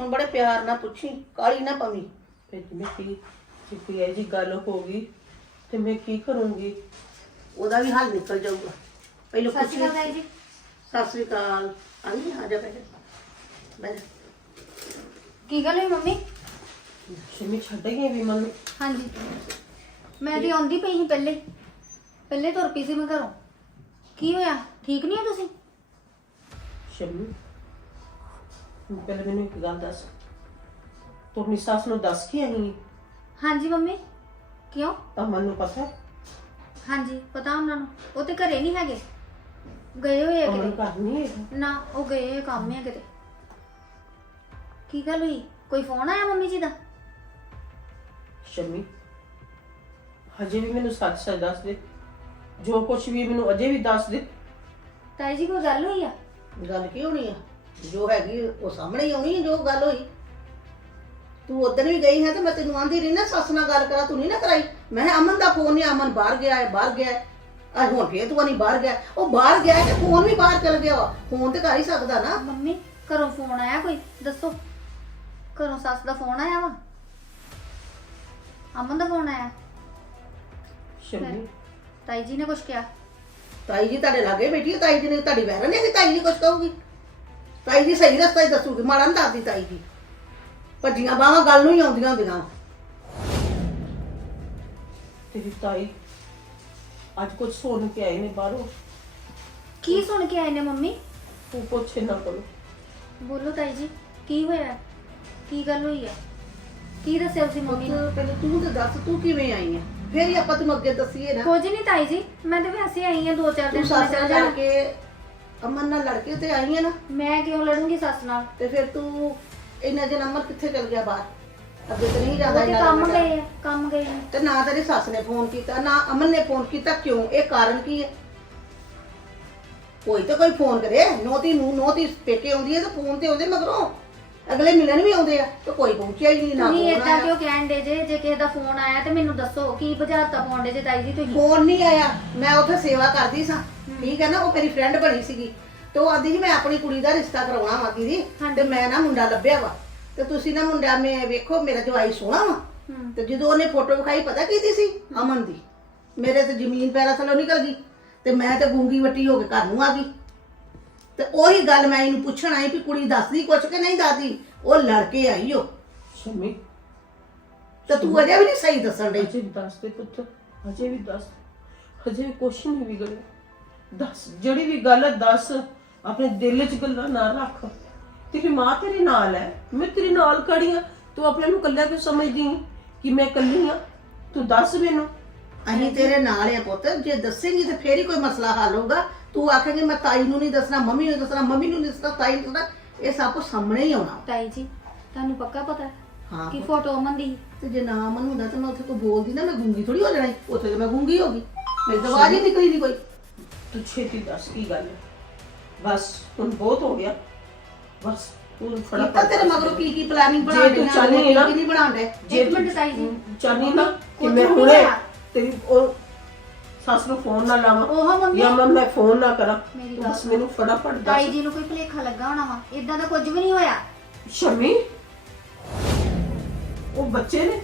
ਹੁਣ ਬੜੇ ਪਿਆਰ ਨਾਲ ਪੁੱਛੀ ਕਾਲੀ ਨਾ ਪਵੀ। ਤੇ ਜਿਵੇਂ ਕੀ ਜਿੱਤੀ ਇਹ ਜੀ ਗੱਲ ਹੋ ਗਈ ਤੇ ਮੈਂ ਕੀ ਕਰੂੰਗੀ? ਉਹਦਾ ਵੀ ਹੱਲ ਨਿਕਲ ਜਾਊਗਾ। ਪਹਿਲਾਂ ਸਤਿ ਸ਼੍ਰੀ ਪੁੱਛੀ। ਅਕਾਲ ਤਾਈ ਜੀ। ਸਤਿ ਸ੍ਰੀ ਅਕਾਲ। ਆਂਦੀ ਆ ਜਾ ਬੈਠ। ਬੈਠ ਕੀ ਗੱਲ ਹੋਈ ਮੰਮੀ? ਸ਼ਮੀ ਛੱਡ ਗਈ ਵੀ ਮੰਮੀ? ਹਾਂਜੀ। ਮੈਂ ਤੇ ਆਉਂਦੀ ਪਈ ਸੀ ਪਹਿਲੇ। ਪਹਿਲੇ ਤੁਰ ਪਈ ਸੀ ਮੈਂ ਘਰੋਂ। ਕੀ ਹੋਇਆ? ਠੀਕ ਨਹੀਂ ਹੋ ਤੁਸੀਂ? ਸ਼ਮੀ ਹੁਣ ਪਹਿਲੇ ਮੈਨੂੰ ਇੱਕ ਗੱਲ ਦੱਸ। ਤੂੰ ਆਪਣੀ ਸੱਸ ਨੂੰ ਦੱਸ ਕੇ ਆਈ ਹਾਂਜੀ ਮੰਮੀ। ਕਿਉਂ? ਅਮਨ ਨੂੰ ਪਤਾ। ਹਾਂਜੀ ਪਤਾ ਉਹਨਾਂ ਨੂੰ। ਉਹ ਤੇ ਘਰੇ ਨਹੀਂ ਹੈਗੇ। ਗਏ ਹੋਏ ਆ ਅਮਨ ਕਿਤੇ। ਘਰ ਨਹੀਂ ਹੈਗਾ। ਨਾ ਉਹ ਗਏ ਹੋਏ ਕੰਮ ਆ ਕਿਤੇ। ਕੀ ਗੱਲ ਹੋਈ? ਕੋਈ ਫੋਨ ਆਇਆ ਮੰਮੀ ਜੀ ਦਾ? ਸ਼ਮੀ ਹਜੇ ਵੀ ਮੈਨੂੰ ਸੱਚ ਸੱਚ ਦੱਸ ਦੇ। ਜੋ ਕੁਝ ਵੀ ਮੈਨੂੰ ਅਜੇ ਵੀ ਦੱਸ ਦੇ। ਤਾਈ ਜੀ ਕੋਈ ਗੱਲ ਹੋਈ ਆ? ਗੱਲ ਕੀ ਹੋਣੀ ਆ? ਜੋ ਹੈਗੀ ਉਹ ਸਾਹਮਣੇ ਹੀ ਆਉਣੀ ਹੈ ਜੋ ਗੱਲ ਹੋਈ। ਤੂੰ ਉਦੋਂ ਵੀ ਗਈ ਹੈ ਤੇ ਮੈਂ ਤੈਨੂੰ ਆਂਦੀ ਰਹੀ ਨਾ ਸੱਸ ਨਾਲ ਗੱਲ ਕਰਾ ਤੂੰ ਨਹੀਂ ਨਾ ਕਰਾਈ। ਮੈਂ ਕਿਹਾ ਅਮਨ ਦਾ ਫੋਨ ਨਹੀਂ ਅਮਨ ਬਾਹਰ ਗਿਆ ਹੈ ਬਾਹਰ ਗਿਆ ਹੈ। ਅੱਜ ਹੁਣ ਫੇਰ ਤੂੰ ਨਹੀਂ ਬਾਹਰ ਗਿਆ ਉਹ ਬਾਹਰ ਗਿਆ ਹੈ ਤੇ ਫੋਨ ਵੀ ਬਾਹਰ ਚਲ ਗਿਆ ਵਾ। ਫੋਨ ਤੇ ਕਰ ਹੀ ਸਕਦਾ ਨਾ। ਮੰਮੀ ਘਰੋਂ ਫੋਨ ਆਇਆ ਕੋਈ? ਦੱਸੋ। ਘਰੋਂ ਸੱਸ ਦਾ ਫੋਨ ਆਇਆ ਵਾ? ਅਮਨ ਦਾ ਫੋਨ ਆਇਆ? ਸ਼ਮੀ ਤਾਈ ਜੀ ਨੇ ਕੁਝ ਕਿਹਾ? ਤਾਈ ਜੀ ਤੁਹਾਡੇ ਲਾਗੇ ਬੈਠੀ ਹੈ ਤਾਈ ਜੀ ਨੇ ਤੁਹਾਡੀ ਵੈਰਨ ਹੈ ਕਿ ਤਾਈ ਜੀ ਕੁਝ ਕਹੂਗੀ? ਤਾਈ ਜੀ ਸਹੀ ਰਸਤਾ ਹੀ ਦੱਸੂਗੀ ਮਾੜਾ ਨਹੀਂ ਦੱਸਦੀ ਤਾਈ ਜੀ। ਭੱਜੀਆਂ ਬਾਹਾਂ ਗੱਲ ਨੂੰ ਹੀ ਆਉਂਦੀਆਂ ਹੁੰਦੀਆਂ। ਤੇਰੀ ਤਾਈ ਅੱਜ ਕੁਝ ਸੁਣ ਕੇ ਆਏ ਨੇ ਬਾਹਰੋਂ। ਕੀ ਸੁਣ ਕੇ ਆਏ ਨੇ ਮੰਮੀ? ਤੂੰ ਪੁੱਛ ਨਾ ਕਰੋ ਬੋਲੋ ਤਾਈ ਜੀ ਕੀ ਹੋਇਆ? ਕੀ ਗੱਲ ਹੋਈ ਆ? ਕੀ ਦੱਸਿਆ ਤੁਸੀਂ ਮੰਮੀ ਨੂੰ? ਪਹਿਲੇ ਤੂੰ ਤੇ ਦੱਸ ਤੂੰ ਕਿਵੇਂ ਆਈ ਹੈ ਫੇਰ ਹੀ ਆਪਾਂ ਤੈਨੂੰ ਅੱਗੇ ਦੱਸੀਏ ਨਾ। ਕੁਝ ਨਹੀਂ ਤਾਈ ਜੀ ਮੈਂ ਤੇ ਵੈਸੇ ਆਈ ਆ ਦੋ ਚਾਰ ਤੂੰ ਦਿਨ ਸੱਸ ਨਾਲ ਲੜ ਜਾਣਾ ਕੇ ਅਮਨ ਨਾਲ ਲੜ ਕੇ ਤੇ ਆਈ ਹੈ ਨਾ। ਮੈਂ ਕਿਉਂ ਲੜੂੰਗੀ ਸੱਸ ਨਾਲ? ਤੇ ਫਿਰ ਤੂੰ ਇੰਨਾ ਜਨ ਅਮਨ ਕਿੱਥੇ ਚਲ ਗਿਆ ਬਾਹਰ? ਅੱਗੇ ਤੇ ਨਹੀਂ ਉਹ ਜਾਂਦਾ ਤੇ ਇੰਨਾ ਕੰਮ ਗਏ ਆ ਕੰਮ ਗਏ ਨੇ ਤੇ ਨਾ ਤੇਰੀ ਸੱਸ ਨੇ ਫੋਨ ਕੀਤਾ ਨਾ ਅਮਨ ਨੇ ਫੋਨ ਕੀਤਾ ਕਿਉਂ? ਇਹ ਕਾਰਨ ਕੀ ਹੈ? ਕੋਈ ਤਾਂ ਕੋਈ ਫੋਨ ਕਰੇ। ਨੋਤੀ ਨੂੰ ਨੋਤੀ ਪੇਕੇ ਆਉਂਦੀ ਹੈ ਤਾਂ ਫੋਨ ਤੇ ਆਉਂਦੇ ਮਗਰੋਂ। ਅਗਲੇ ਮਿਲਣ ਵੀ ਆਉਂਦੇ ਆ ਤੇ ਕੋਈ ਪਹੁੰਚਿਆ ਹੀ ਨਹੀਂ ਨਾ ਤੁਸੀਂ ਏਦਾਂ ਆਇਆ। ਕਿਉਂ ਕਹਿਣ ਦੇ ਜੇ? ਜੇ ਕਿਸੇ ਦਾ ਫੋਨ ਆਇਆ ਤੇ ਮੈਨੂੰ ਦੱਸੋ ਕੀ ਬੁਝਾਰਤਾ ਪਾਉਂਦੇ ਜੇ ਤਾਈ ਜੀ ਤੁਸੀਂ? ਫੋਨ ਨਹੀਂ ਆਇਆ। ਮੈਂ ਉੱਥੇ ਸੇਵਾ ਕਰਦੀ ਸਾਂ। ਠੀਕ ਹੈ ਨਾ ਉਹ ਮੇਰੀ ਫਰੈਂਡ ਬਣੀ ਸੀਗੀ। ਤੇ ਉਹ ਆਂਦੀ ਸੀ ਮੈਂ ਆਪਣੀ ਕੁੜੀ ਦਾ ਰਿਸ਼ਤਾ ਕਰਵਾਉਣਾ ਵਾ ਦੀਦੀ। ਤੇ ਮੈਂ ਨਾ ਮੁੰਡਾ ਲੱਭਿਆ ਵਾ। ਤੇ ਤੁਸੀਂ ਨਾ ਮੁੰਡਾ ਮੈਂ ਵੇਖੋ ਮੇਰਾ ਜਵਾਈ ਸੋਹਣਾ ਵਾ। ਹੂੰ। ਤੇ ਜਦੋਂ ਉਹਨੇ ਫੋਟੋ ਵਿਖਾਈ ਪਤਾ ਕੀਤੀ ਸੀ? ਅਮਨ ਦੀ। ਮੇਰੇ ਤੇ ਜ਼ਮੀਨ ਪੈਰਾਂ ਥੱਲੋਂ ਨਿਕਲ ਗਈ। ਤੇ ਮੈਂ ਤੇ ਗੂੰਗੀ ਵੱਟੀ ਹੋ ਕੇ ਘਰ ਨੂੰ ਆ ਗਈ। ਤੇ ਉਹੀ ਗੱਲ ਮੈਂ ਇਹਨੂੰ ਪੁੱਛਣ ਆਈ ਵੀ ਕੁੜੀ ਦੱਸਦੀ ਕੁਛ ਕਿ ਨਹੀਂ ਦੱਸਦੀ? ਉਹ ਲੜ ਕੇ ਆਈ ਓ। ਸ਼ਮੀ। ਤੇ ਤੂੰ ਅਜੇ ਵੀ ਨਹੀਂ ਸਹੀ ਦੱਸਣ ਡਈ। ਅਜੇ ਵੀ ਦੱਸ ਦੇ ਪੁੱਤ ਅਜੇ ਵੀ ਦੱਸ ਅਜੇ ਵੀ ਕੁਛ ਨਹੀਂ ਵਿਗੜਿਆ। ਦੱਸ ਜਿਹੜੀ ਵੀ ਗੱਲ ਹੈ ਦੱਸ। ਆਪਣੇ ਦਿਲ 'ਚ ਗੱਲਾਂ ਨਾ ਰੱਖ। ਤੇਰੀ ਮਾਂ ਤੇਰੇ ਨਾਲ ਹੈ ਮੈਂ ਤੇਰੇ ਨਾਲ ਖੜੀ ਆ। ਤੂੰ ਆਪਣੇ ਨੂੰ ਇਕੱਲਾ ਕਿਉਂ ਸਮਝਦੀ ਹੈ ਕਿ ਮੈਂ ਇਕੱਲੀ ਆ? ਤੂੰ ਦੱਸ ਮੈਨੂੰ। ਅਸੀਂ ਤੇਰੇ ਨਾਲ ਆ ਪੁੱਤ। ਜੇ ਦੱਸੇਂਗੀ ਤੇ ਫੇਰ ਹੀ ਕੋਈ ਮਸਲਾ ਹੱਲ ਹੋਊਗਾ। ਤੂੰ ਆਖੇਂਗੀ ਮੈਂ ਤਾਈ ਨੂੰ ਨਹੀਂ ਦੱਸਣਾ ਮੰਮੀ ਨੂੰ ਦੱਸਣਾ ਮੰਮੀ ਨੂੰ ਨਹੀਂ ਦੱਸਣਾ ਤਾਈ ਨੂੰ ਦੱਸਣਾ ਇਹ ਸਭ ਕੁਝ ਸਾਹਮਣੇ ਹੀ ਆਉਣਾ। ਤਾਈ ਜੀ ਤੁਹਾਨੂੰ ਪੱਕਾ ਪਤਾ ਹੈ ਹਾਂ ਕਿ ਫੋਟੋ ਅਮਨ ਦੀ? ਤੇ ਜੇ ਨਾ ਮਨ ਹੁੰਦਾ ਤਾਂ ਮੈਂ ਉੱਥੇ ਕੋਈ ਬੋਲਦੀ ਨਾ ਮੈਂ ਗੂੰਗੀ ਥੋੜੀ ਹੋ ਜਾਣਾ ਸੀ। ਉੱਥੇ ਤੇ ਮੈਂ ਗੂੰਗੀ ਹੋ ਗਈ। ਮੇਰੀ ਤਾਂ ਆਵਾਜ਼ ਹੀ ਨਿਕਲੀ ਨਹੀਂ ਕੋਈ। ਤੂੰ ਛੇਤੀ ਦੱਸ ਕੀ ਗੱਲ ਹੈ? ਬਸ ਹੁਣ ਬਹੁਤ ਹੋ ਗਿਆ। ਬਸ ਤੂੰ ਫੜਾ ਕੀਤਾ ਤੇਰੇ ਮਗਰੋਂ ਕੀ ਕੀ ਪਲਾਨਿੰਗ ਜੇ ਬਣਾ ਤੂੰ ਰਹੀ ਚਾਹੁੰਦੀ ਹੈ ਨਾ- ਕੀ ਨਹੀਂ ਬਣਾਉਂਦੇ ਜੇ ਇੱਕ ਮਿੰਟ ਤਾਈ ਜੀ। ਚਾਹਨੀ ਨਾ ਕਿ ਮੈਂ ਹੁਣੇ। ਤੇਰੀ ਉਹ ਸੱਸ ਨੂੰ ਫੋਨ ਨਾ ਲਾਵਾਂ। ਉਹ ਮੰਮੀ ਜਾਂ ਮੈਂ ਮੈਂ ਫੋਨ ਨਾ ਕਰਾਂ। ਮੇਰੀ ਤੂੰ ਗੱਲ ਬਸ ਮੈਨੂੰ ਫਟਾਫਟ ਤਾਈ ਦੱਸ ਜੀ ਨੂੰ ਕੋਈ ਭੁਲੇਖਾ ਲੱਗਾ ਹੋਣਾ ਵਾ? ਇਦਾਂ ਦਾ ਕੁਝ ਵੀ ਨਹੀਂ ਹੋਇਆ। ਸ਼ਮੀ? ਉਹ ਬੱਚੇ ਨੇ?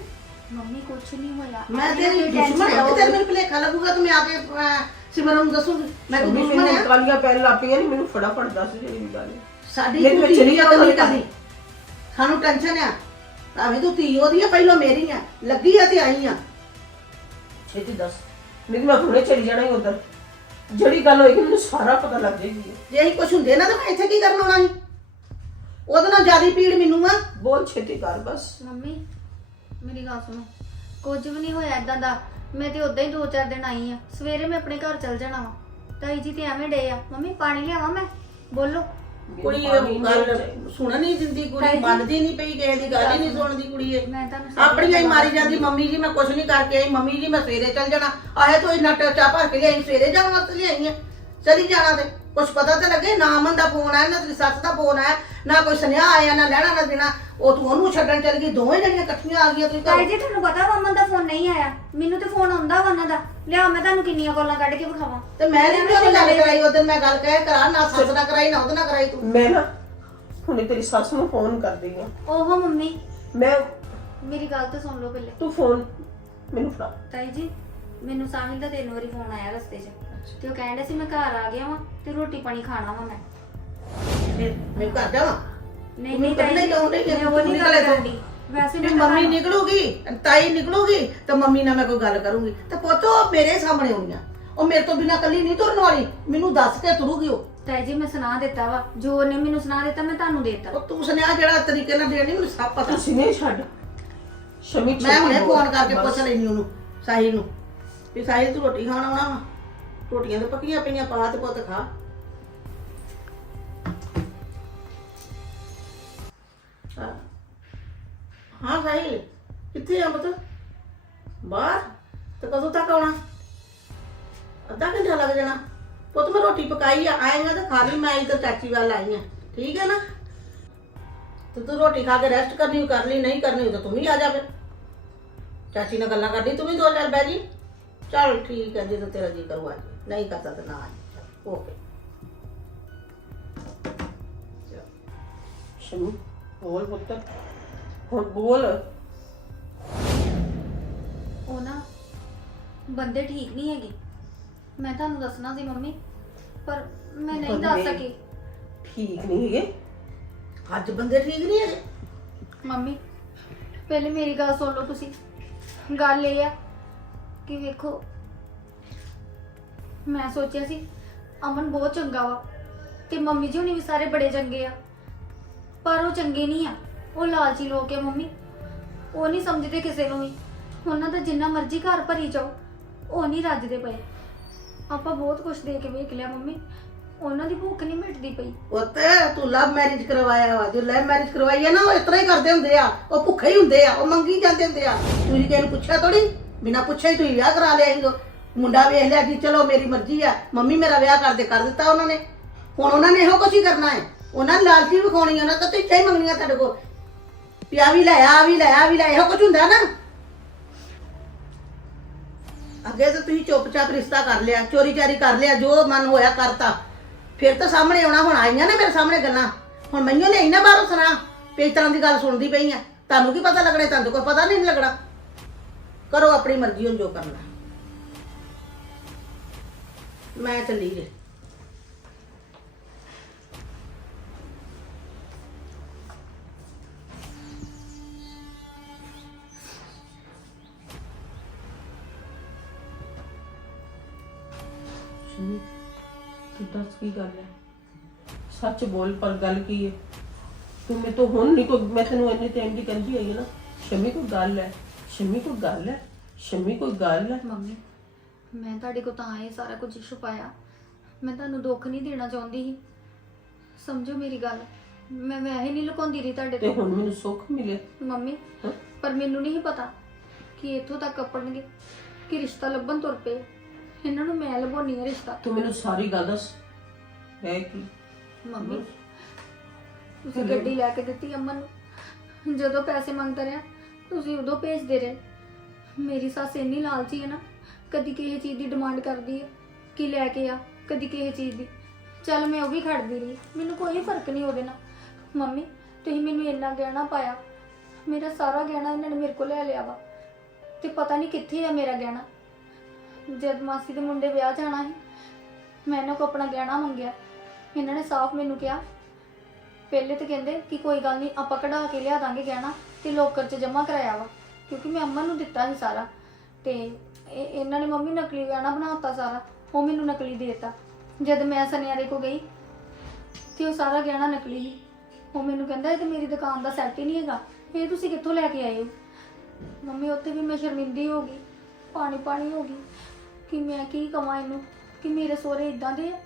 ਮੰਮੀ ਕੁਝ ਨਹੀਂ ਹੋਇਆ। ਮੈਂ ਤੇਰੀ ਦੁਸ਼ਮਣ ਹਾਂ। ਤੇ ਮੈਨੂੰ ਭੁਲੇਖਾ ਲੱਗੂਗਾ ਤੂੰ ਮੈਂ ਆ ਕੇ ਅਹ, ਸਿਮਰਨ ਨੂੰ ਦੱਸੂਗੀ। ਮੈਂ ਕੋਈ ਸ਼ਮੀ ਦੁਸ਼ਮਣ ਮੈਨੂੰ ਆ। ਗਾਲੀਆਂ ਪੈਣ ਲੱਗ ਪਈਆਂ ਨਹੀਂ ਮੈਨੂੰ ਫਟਾਫਟ ਦੱਸ ਜਿਹੜੀ ਗੱਲ ਹੈ। ਸਾਡੀ ਨਹੀਂ, ਮੈਂ ਧੀ ਚਲੀ ਆ, ਕਰਨੀ ਸਾਨੂੰ ਟੈਨਸ਼ਨ ਆ। ਭਾਵੇਂ ਤੂੰ ਧੀ ਉਹਦੀ ਆ ਪਹਿਲਾਂ ਮੇਰੀ ਆ। ਲੱਗੀ ਆ ਤੇ ਆਈ ਆ। ਛੇਤੀ ਦੱਸ। ਨਹੀਂ ਮੈਂ ਹੁਣੇ ਚਲੀ ਜਾਣਾ ਹੀ ਉਧਰ। ਜਿਹੜੀ ਗੱਲ ਹੋਏਗੀ ਮੈਨੂੰ ਸਾਰਾ ਪਤਾ ਲੱਗ ਜਾਏਗੀ ਜੇ ਅਸੀਂ ਕੁਝ ਹੁੰਦੇ ਨਾ ਤਾਂ ਮੈਂ ਇੱਥੇ ਕੀ ਕਰਨ ਆਉਣਾ ਸੀ? ਉਹਦੇ ਨਾਲ ਜ਼ਿਆਦਾ ਪੀੜ ਮੈਨੂੰ ਆ। ਬਹੁਤ ਛੇਤੀ ਕਰ ਬਸ। ਮੰਮੀ ਮੇਰੀ ਗੱਲ ਸੁਣੋ। ਕੁਝ ਵੀ ਨਹੀਂ ਹੋਇਆ ਇਦਾਂ ਦਾ। ਮੈਂ ਤੇ ਉਦਾਂ ਹੀ ਦੋ ਚਾਰ ਦਿਨ ਆਈ ਆ। ਸਵੇਰੇ ਮੈਂ ਆਪਣੇ ਘਰ ਚਲ ਜਾਣਾ ਵਾ। ਤਾਈ ਜੀ ਤੇ ਐਵੇਂ ਡੇ ਆ। ਮੰਮੀ ਪਾਣੀ ਲਿਆਵਾਂ ਮੈਂ? ਬੋਲੋ। ਨਹੀਂ ਗੱਲ। ਸੁਣ ਨਹੀਂ ਦਿੰਦੀ ਕੁੜੀ। ਮੰਨਦੀ ਨਹੀਂ ਪਈ ਕਿਸੇ ਦੀ ਗੱਲ ਹੀ ਨਹੀਂ ਸੁਣਦੀ ਕੁੜੀ ਇਹ। ਮੈਂ ਤੁਹਾਨੂੰ ਆਪਣੀਆਂ ਹੀ ਮਾਰੀ ਜਾਂਦੀ ਮੰਮੀ ਜੀ ਮੈਂ ਕੁਝ ਨਹੀਂ ਕਰਕੇ ਆਈ ਮੰਮੀ ਜੀ ਮੈਂ ਸਵੇਰੇ ਚੱਲ ਜਾਣਾ। ਆਏ ਤੂੰ ਇੰਨਾ ਚਾਹ ਭਰ ਕੇ ਲਿਆਈ ਸਵੇਰੇ ਜਾਣ ਵਾਸਤੇ ਲਿਆਈ ਆ। ਚਲੀ ਜਾਣਾ ਤੇ। ਕੁਝ ਪਤਾ ਤੇ ਲੱਗੇ ਨਾ ਅਮਨ ਦਾ ਫੋਨ ਆਇਆ ਨਾ ਤੇਰੀ ਸੱਸ ਦਾ ਫੋਨ ਆਇਆ ਨਾ ਕੋਈ ਸੁਨੇਹਾ ਆਇਆ ਨਾ ਲੈਣਾ ਨਾ ਦੇਣਾ। ਉਹ ਤੂੰ ਉਹਨੂੰ ਛੱਡਣ ਚੱਲ ਗਈ ਦੋਵੇਂ ਜਣੀਆਂ ਇਕੱਠੀਆਂ ਆ ਗਈਆਂ ਤੁਸੀਂ ਤਾਈ ਜੀ ਤੁਹਾਨੂੰ ਪਤਾ ਵਾ ਅਮਨ ਦਾ ਫੋਨ ਨਹੀਂ ਆਇਆ? ਮੈਨੂੰ ਤੇ ਫੋਨ ਆਉਂਦਾ ਵਾ ਉਹਨਾਂ ਦਾ। ਲਿਆ ਮੈਂ ਤੁਹਾਨੂੰ ਕਿੰਨੀਆਂ ਕਾਲਾਂ ਕੱਢ ਕੇ ਵਿਖਾਵਾਂ। ਤੇ ਮੈਂ ਨਹੀਂ ਉਹਨੂੰ ਗੱਲ ਕਰਾਈ ਉਦੋਂ ਮੈਂ ਗੱਲ ਕਹਿ ਕਰਾ ਨਾ ਸੱਸ ਨਾਲ ਕਰਾਈ ਨਾ ਉਹਦੇ ਨਾਲ ਕਰਾਈ ਤੂੰ। ਮੈਂ ਨਾ ਹੁਣੇ ਤੇਰੀ ਸੱਸ ਨੂੰ ਫੋਨ ਕਰਦੀ ਆ ਓਹੋ ਮੰਮੀ। ਮੈਂ ਮੇਰੀ ਗੱਲ ਤਾਂ ਸੁਣ ਲਓ ਪਹਿਲੇ। ਤੂੰ ਫੋਨ ਮੈਨੂੰ ਫੜਾ। ਤਾਈ ਜੀ ਮੈਨੂੰ ਸਾਹਿਲ ਦਾ ਤਿੰਨ ਵਾਰੀ ਫੋਨ ਆਇਆ ਰਸਤੇ 'ਚ। ਤੇ ਉਹ ਕਹਿੰਦਾ ਸੀ ਮੈਂ ਘਰ ਆ ਗਿਆ ਵਾਂ ਤੇ ਰੋਟੀ ਪਾਣੀ ਖਾਣਾ ਵਾ ਮੈਂ। ਫਿਰ ਮੈਂ ਘਰ ਜਾਵਾਂ? ਨਹੀਂ ਨਹੀਂ ਤਾਈ ਨਹੀਂ? ਜੀ ਮੈਂ ਉਹ ਨਹੀਂ ਗੱਲ ਤੂੰ। ਕਰਦੀ ਵੈਸੇ ਵੀ ਮੈਂ ਮੰਮੀ ਘਰ- ਨਿਕਲੂਗੀ ਤਾਈ ਨਿਕਲੂਗੀ ਤਾਂ ਮੰਮੀ ਨਾਲ ਮੈਂ ਕੋਈ ਗੱਲ ਕਰੂੰਗੀ। ਤੇ ਪੁੱਤ ਉਹ ਮੇਰੇ ਸਾਹਮਣੇ ਆਉਣੀਆਂ। ਉਹ ਮੇਰੇ ਤੋਂ ਬਿਨਾ ਕੱਲੀ ਨਹੀਂ ਤੁਰਨ ਵਾਲੀ। ਮੈਨੂੰ ਦੱਸ ਕੇ ਤੁਰੂਗੀ ਉਹ। ਤਾਈ ਜੀ ਮੈਂ ਸੁਣਾ ਦਿੱਤਾ ਵਾ। ਜੋ ਉਹਨੇ ਮੈਨੂੰ ਸੁਣਾ ਦਿੱਤਾ ਮੈਂ ਤੁਹਾਨੂੰ ਦੇਤਾ। ਉਹ ਤੂੰ ਸੁਨੇਹਾ ਜਿਹੜਾ ਤਰੀਕੇ ਨਾਲ ਦੇਣੀ ਮੈਨੂੰ ਸਭ ਪਤਾ। ਤੁਸੀਂ ਨਹੀਂ ਛੱਡ। ਸ਼ਮੀ ਮੈਂ ਹੁਣੇ ਫੋਨ। ਕਰਕੇ। ਪੁੱਛ ਲੈਣੀ ਉਹਨੂੰ ਸਾਹਿਲ ਨੂੰ। ਵੀ ਸਾਹਿਲ ਤੂੰ ਰੋਟੀ ਖਾਣ ਆਉਣਾ ਵਾ? ਰੋਟੀਆਂ ਤਾਂ ਪੱਕੀਆਂ ਪਈਆਂ, ਪਾ ਤੇ ਪੁੱਤ ਖਾ। ਹਾਂ। ਹਾਂ ਸਾਹਿਲ, ਕਿੱਥੇ ਆ ਪੁੱਤ? ਬਾਹਰ? ਤੇ ਕਦੋਂ ਤੱਕ ਆਉਣਾ? ਅੱਧਾ ਘੰਟਾ ਲੱਗ ਜਾਣਾ। ਪੁੱਤ ਮੈਂ ਰੋਟੀ ਪਕਾਈ ਆ ਆਏਗਾ ਤਾਂ ਖਾ ਲਈ, ਮੈਂ ਇੱਧਰ ਚਾਚੀ ਵੱਲ ਆਈ ਆ। ਠੀਕ ਹੈ ਨਾ? ਤੇ ਤੂੰ ਰੋਟੀ ਖਾ ਕੇ ਰੈਸਟ ਕਰਨੀ ਹੋਈ ਕਰ ਲਈ, ਨਹੀਂ ਕਰਨੀ ਹੋਈ ਤਾਂ ਤੂੰ ਵੀ ਆ ਜਾ ਫਿਰ। ਚਾਚੀ ਨਾਲ ਗੱਲਾਂ ਕਰਦੀ ਤੂੰ ਵੀ ਦੋ ਚਾਰ ਬਹਿ ਜੀ। ਚੱਲ ਠੀਕ ਹੈ ਜਦੋਂ ਤੇਰਾ ਜੀ ਕਰੂ ਆ ਜੀ ਨਹੀਂ ਕਰਦਾ ਤਾਂ ਨਾ ਓਕੇ ਸ਼ਮੀ। ਬੋਲ ਪੁੱਤਰ ਹੁਣ ਬੋਲ। ਉਹ ਨਾ ਬੰਦੇ ਠੀਕ ਨਹੀਂ ਹੈਗੇ। ਮੈਂ ਤੁਹਾਨੂੰ ਦੱਸਣਾ ਸੀ ਮੰਮੀ ਪਰ ਮੈਂ ਨਹੀਂ ਦੱਸ? ਸਕੀ। ਠੀਕ ਨਹੀਂ ਹੈਗੇ। ਅੱਜ ਬੰਦੇ ਠੀਕ ਨਹੀਂ ਹੈਗੇ? ਮੰਮੀ ਪਹਿਲੇ ਮੇਰੀ ਗੱਲ ਸੁਣ ਲਓ ਤੁਸੀਂ। ਗੱਲ ਇਹ ਆ ਕਿ ਵੇਖੋ ਮੈਂ ਸੋਚਿਆ ਸੀ, ਅਮਨ ਬਹੁਤ ਚੰਗਾ ਵਾ ਤੇ ਮੰਮੀ ਜੀ ਹੁਣੀ ਵੀ ਸਾਰੇ ਬੜੇ ਚੰਗੇ ਆ। ਪਰ ਉਹ ਚੰਗੇ ਨਹੀਂ ਆ, ਉਹ ਲਾਲਚੀ ਲੋਕ ਆ ਮੰਮੀ। ਉਹ ਨਹੀਂ ਸਮਝਦੇ ਕਿਸੇ ਨੂੰ ਵੀ। ਉਹਨਾਂ ਦਾ ਜਿੰਨਾ ਮਰਜ਼ੀ ਘਰ ਭਰੀ ਜਾਓ, ਉਹ ਨਹੀਂ ਰੱਜਦੇ ਪਏ। ਆਪਾਂ ਬਹੁਤ ਕੁਝ ਦੇ ਕੇ ਵੇਖ ਲਿਆ ਮੰਮੀ। ਉਹਨਾਂ ਦੀ ਭੁੱਖ ਨਹੀਂ ਮਿਟਦੀ ਪਈ। ਪੁੱਤ, ਤੂੰ ਲਵ ਮੈਰਿਜ ਕਰਵਾਇਆ ਵਾ। ਜੋ ਲਵ ਮੈਰਿਜ ਕਰਵਾਈ ਆ ਨਾ, ਉਹ ਇਸ ਤਰ੍ਹਾਂ ਹੀ ਕਰਦੇ ਹੁੰਦੇ ਆ। ਉਹ ਭੁੱਖੇ ਹੀ ਹੁੰਦੇ ਆ, ਉਹ ਮੰਗੀ ਜਾਂਦੇ ਹੁੰਦੇ ਆ। ਤੁਸੀਂ ਕਿਸੇ ਨੂੰ ਪੁੱਛਿਆ ਥੋੜੀ ਬਿਨਾ ਪੁੱਛਿਆ ਹੀ ਤੁਸੀਂ ਵਿਆਹ ਕਰਾ ਲਿਆ ਸੀ ਮੁੰਡਾ ਵੇਖ ਲਿਆ ਕਿ ਚਲੋ ਮੇਰੀ ਮਰਜ਼ੀ ਆ, ਮੰਮੀ ਮੇਰਾ ਵਿਆਹ ਕਰ ਦੇ ਕਰ ਦਿੱਤਾ ਉਹਨਾਂ ਨੇ। ਹੁਣ ਉਹਨਾਂ ਨੇ ਇਹੋ ਕੁਛ ਹੀ ਕਰਨਾ ਹੈ। ਉਹਨਾਂ ਨੇ ਲਾਲਚੀ ਵਿਖਾਉਣੀ ਉਹਨਾਂ ਤਾਂ ਇੱਥੇ ਹੀ ਮੰਗਣੀਆਂ ਤੁਹਾਡੇ ਕੋਲ। ਵੀ ਆ ਵੀ ਲੈ, ਆ ਵੀ ਲੈ, ਆ ਵੀ ਲੈ, ਇਹੋ ਕੁਝ ਹੁੰਦਾ ਨਾ। ਅੱਗੇ ਤਾਂ ਤੁਸੀਂ ਚੁੱਪਚਾਪ ਰਿਸ਼ਤਾ ਕਰ ਲਿਆ, ਚੋਰੀ ਚਾਰੀ ਕਰ ਲਿਆ, ਜੋ ਮਨ ਹੋਇਆ ਕਰਤਾ। ਫਿਰ ਤਾਂ ਸਾਹਮਣੇ ਆਉਣਾ, ਹੁਣ ਆਈਆਂ ਨੇ ਮੇਰੇ ਸਾਹਮਣੇ ਗੱਲਾਂ। ਹੁਣ ਮੈਨੂੰ ਲਈ ਨਾ ਬਾਹਰੋਂ ਸੁਣਾ। ਵੀ ਤਰ੍ਹਾਂ ਦੀ ਗੱਲ ਸੁਣਦੀ ਪਈ ਆ। ਤੁਹਾਨੂੰ ਕੀ ਪਤਾ ਲੱਗਣਾ, ਤੁਹਾਨੂੰ ਕੋਈ ਪਤਾ ਨਹੀਂ ਲੱਗਣਾ। ਕਰੋ ਆਪਣੀ ਮਰਜ਼ੀ, ਹੁਣ ਜੋ ਕਰਨਾ। ਮੈਂ ਚੱਲੀ ਜੇ। ਸ਼ਮੀ ਤੂੰ ਦੱਸ ਕੀ ਗੱਲ ਹੈ? ਸੱਚ ਬੋਲ ਪਰ ਗੱਲ ਕੀ ਹੈ? ਤੂੰ ਮੇਰੇ ਤੋਂ ਹੁਣ ਨਹੀਂ ਕੋਈ ਮੈਂ ਤੈਨੂੰ ਇੰਨੇ ਟਾਈਮ ਦੀ ਕਹਿੰਦੀ ਆਈ ਹਾਂ ਨਾ ਸ਼ਮੀ ਕੋਈ ਗੱਲ ਹੈ? ਸ਼ਮੀ ਕੋਈ ਗੱਲ ਹੈ? ਸ਼ਮੀ ਕੋਈ ਗੱਲ ਹੈ? ਮੰਮੀ ਮੈਂ ਤੁਹਾਡੇ ਕੋਲ ਤਾਂ ਇਹ ਸਾਰਾ ਕੁਝ ਛੁਪਾਇਆ। ਮੈਂ ਤੁਹਾਨੂੰ ਦੁੱਖ ਨਹੀਂ ਦੇਣਾ ਚਾਹੁੰਦੀ। ਸੀ ਸਮਝੋ ਮੇਰੀ ਗੱਲ। ਮੈਂ ਵੈਸੇ ਨਹੀਂ ਲੁਕਾਉਂਦੀ ਰਹੀ ਤੁਹਾਡੇ ਤੇ ਤੋਂ। ਹੁਣ ਮੈਨੂੰ ਸੁੱਖ ਮਿਲੇ ਮੰਮੀ ਹਾਂ? ਪਰ ਮੈਨੂੰ ਨਹੀਂ ਪਤਾ ਕਿ ਇੱਥੋਂ ਤੱਕ ਕੱਪੜਨਗੇ ਕਿ ਰਿਸ਼ਤਾ ਲੱਭਣ ਤੁਰ ਪਏ। ਇਹਨਾਂ ਨੂੰ ਮੈਂ ਲੱਭਾਉਣੀ ਆ ਰਿਸ਼ਤਾ। ਤੂੰ ਮੈਨੂੰ ਸਾਰੀ ਗੱਲ ਦੱਸ। ਹੈ ਕੀ? ਮੰਮੀ ਤੁਸੀਂ ਗੱਡੀ ਲੈ ਕੇ ਦਿੱਤੀ ਅਮਨ ਨੂੰ। ਜਦੋਂ ਪੈਸੇ ਮੰਗਦਾ ਰਿਹਾ ਤੁਸੀਂ ਉਦੋਂ ਭੇਜਦੇ ਰਹੇ। ਮੇਰੀ ਸੱਸ ਇੰਨੀ ਲਾਲਚੀ ਹੈ ਨਾ ਕਦੀ ਕਿਸੇ ਚੀਜ਼ ਦੀ ਡਿਮਾਂਡ ਕਰਦੀ ਹੈ ਕਿ ਲੈ ਕੇ ਆ, ਕਦੀ ਕਿਸੇ ਚੀਜ਼ ਦੀ। ਚੱਲ ਮੈਂ ਉਹ ਵੀ ਖੜਦੀ ਰਹੀ। ਮੈਨੂੰ ਕੋਈ ਫ਼ਰਕ ਨਹੀਂ ਉਹਦੇ ਨਾਲ। ਮੰਮੀ, ਤੁਸੀਂ ਮੈਨੂੰ ਇੰਨਾ ਗਹਿਣਾ ਪਾਇਆ। ਮੇਰਾ ਸਾਰਾ ਗਹਿਣਾ ਇਹਨਾਂ ਨੇ ਮੇਰੇ ਕੋਲ ਲੈ ਲਿਆ ਵਾ। ਤੇ ਪਤਾ ਨਹੀਂ ਕਿੱਥੇ ਆ ਮੇਰਾ ਗਹਿਣਾ। ਜਦ ਮਾਸੀ ਦੇ ਮੁੰਡੇ ਵਿਆਹ ਜਾਣਾ ਸੀ, ਮੈਂ ਇਹਨਾਂ ਕੋ ਆਪਣਾ ਗਹਿਣਾ ਮੰਗਿਆ। ਇਹਨਾਂ ਨੇ ਸਾਫ਼ ਮੈਨੂੰ ਕਿਹਾ। ਪਹਿਲੇ ਤਾਂ ਕਹਿੰਦੇ ਕਿ ਕੋਈ ਗੱਲ ਨਹੀਂ, ਆਪਾਂ ਕਢਾ ਕੇ ਲਿਆ ਦਾਂਗੇ ਗਹਿਣਾ ਤੇ ਲੋਕਰ 'ਚ ਜਮ੍ਹਾਂ ਕਰਾਇਆ ਵਾ। ਕਿਉਂਕਿ ਮੈਂ ਅੰਮਾ ਨੂੰ ਦਿੱਤਾ ਸੀ ਸਾਰਾ। ਤੇ ਇਹ- ਇਹਨਾਂ ਨੇ ਮੰਮੀ ਨਕਲੀ ਗਹਿਣਾ ਬਣਾਤਾ ਸਾਰਾ, ਉਹ ਮੈਨੂੰ ਨਕਲੀ ਦੇਤਾ। ਜਦ ਮੈਂ ਸਨਿਆਰੇ ਕੋ ਗਈ, ਤੇ ਉਹ ਸਾਰਾ ਗਹਿਣਾ ਨਕਲੀ ਸੀ। ਉਹ ਮੈਨੂੰ ਕਹਿੰਦਾ, ਇਹ ਤੇ ਮੇਰੀ ਦੁਕਾਨ ਦਾ ਸੈੱਟ ਹੀ ਨਹੀਂ ਹੈਗਾ, ਇਹ ਤੁਸੀਂ ਕਿੱਥੋਂ ਲੈ ਕੇ ਆਏ ਹੋ? ਮੰਮੀ, ਉੱਥੇ ਵੀ ਮੈਂ ਸ਼ਰਮਿੰਦੀ ਹੋ ਗਈ, ਪਾਣੀ ਪਾਣੀ ਹੋ ਗਈ, ਕਿ ਮੈਂ ਕੀ ਕਵਾਂ ਇਹਨੂੰ, ਕਿ ਮੇਰੇ ਸਹੁਰੇ ਇਦਾਂ ਦੇ ਆ?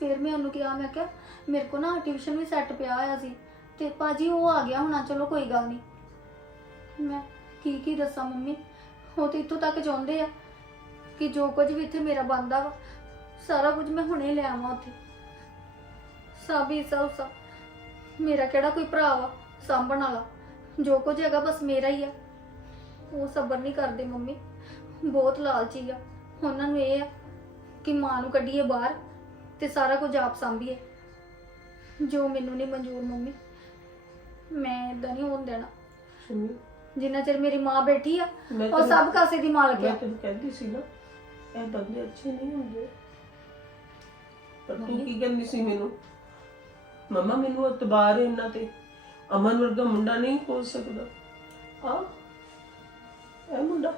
ਫਿਰ ਮੈਂ ਉਹਨੂੰ ਕਿਹਾ, ਮੈਂ ਕਿਹਾ, ਮੇਰੇ ਕੋ ਨਾ ਆਰਟੀਫੀਸ਼ੀਅਲ ਵੀ ਸੈੱਟ ਪਿਆ ਹੋਇਆ ਸੀ, ਤੇ ਭਾਜੀ ਉਹ ਆ ਗਿਆ ਹੋਣਾ, ਚਲੋ ਕੋਈ ਗੱਲ ਨਹੀਂ। ਮੈਂ, ਕੀ ਕੀ ਦੱਸਾਂ ਮੰਮੀ? ਉਹ ਤੇ ਇੱਥੋਂ ਤੱਕ ਚਾਹੁੰਦੇ ਆ ਕਿ ਜੋ ਕੁਝ ਵੀ ਇੱਥੇ ਮੇਰਾ ਬੰਦਾ ਵਾ ਸਾਰਾ ਕੁਝ ਮੈਂ ਹੁਣੇ ਲੈ ਆਵਾਂ ਉੱਥੇ। ਸਭ ਹੀ ਸਭ ਸਭ। ਮੇਰਾ ਕਿਹੜਾ ਕੋਈ ਭਰਾ ਵਾ ਸਾਂਭਣ ਵਾਲਾ? ਜੋ ਕੁਝ ਹੈਗਾ ਬਸ ਮੇਰਾ ਹੀ ਆ। ਉਹ ਸਬਰ ਨਹੀਂ ਕਰਦੇ ਮੰਮੀ। ਬਹੁਤ ਲਾਲਚੀ ਆ। ਉਹਨਾਂ ਨੂੰ ਇਹ ਆ ਕਿ ਮਾਂ ਨੂੰ ਕੱਢੀਏ ਬਾਹਰ ਤੇ ਸਾਰਾ ਕੁਝ ਆਪ ਸੰਭੀਏ। ਜੋ ਮੈਨੂੰ ਨਹੀਂ ਮਨਜ਼ੂਰ ਮੰਮੀ। ਪੂਰਾ ਨਹੀਂ ਹੋਣ ਦੇਣਾ। ਸ਼ਮੀ ਜਿੰਨਾ ਚਿਰ ਮੇਰੀ ਮਾਂ ਬੈਠੀ ਆ ਮੈਂ ਉਹ ਤੈਨੂੰ- ਸਭ ਕਾਸੇ ਦੀ ਮਾਲਕ ਮੈਂ ਆ ਤੈਨੂੰ ਕਹਿੰਦੀ ਸੀ ਨਾ ਇਹ ਬੰਦੇ ਅੱਛੇ ਨਹੀਂ ਹੁੰਦੇ। ਪਰ ਤੂੰ ਕੀ ਕਹਿੰਦੀ ਸੀ ਮੈਨੂੰ? ਮਮਾ ਮੈਨੂੰ ਇਤਬਾਰ ਹੈ ਇਹਨਾਂ ਤੇ। ਅਮਨ ਵਰਗਾ ਮੁੰਡਾ ਨਹੀਂ ਹੋ ਸਕਦਾ। ਆ ਇਹ ਮੁੰਡਾ?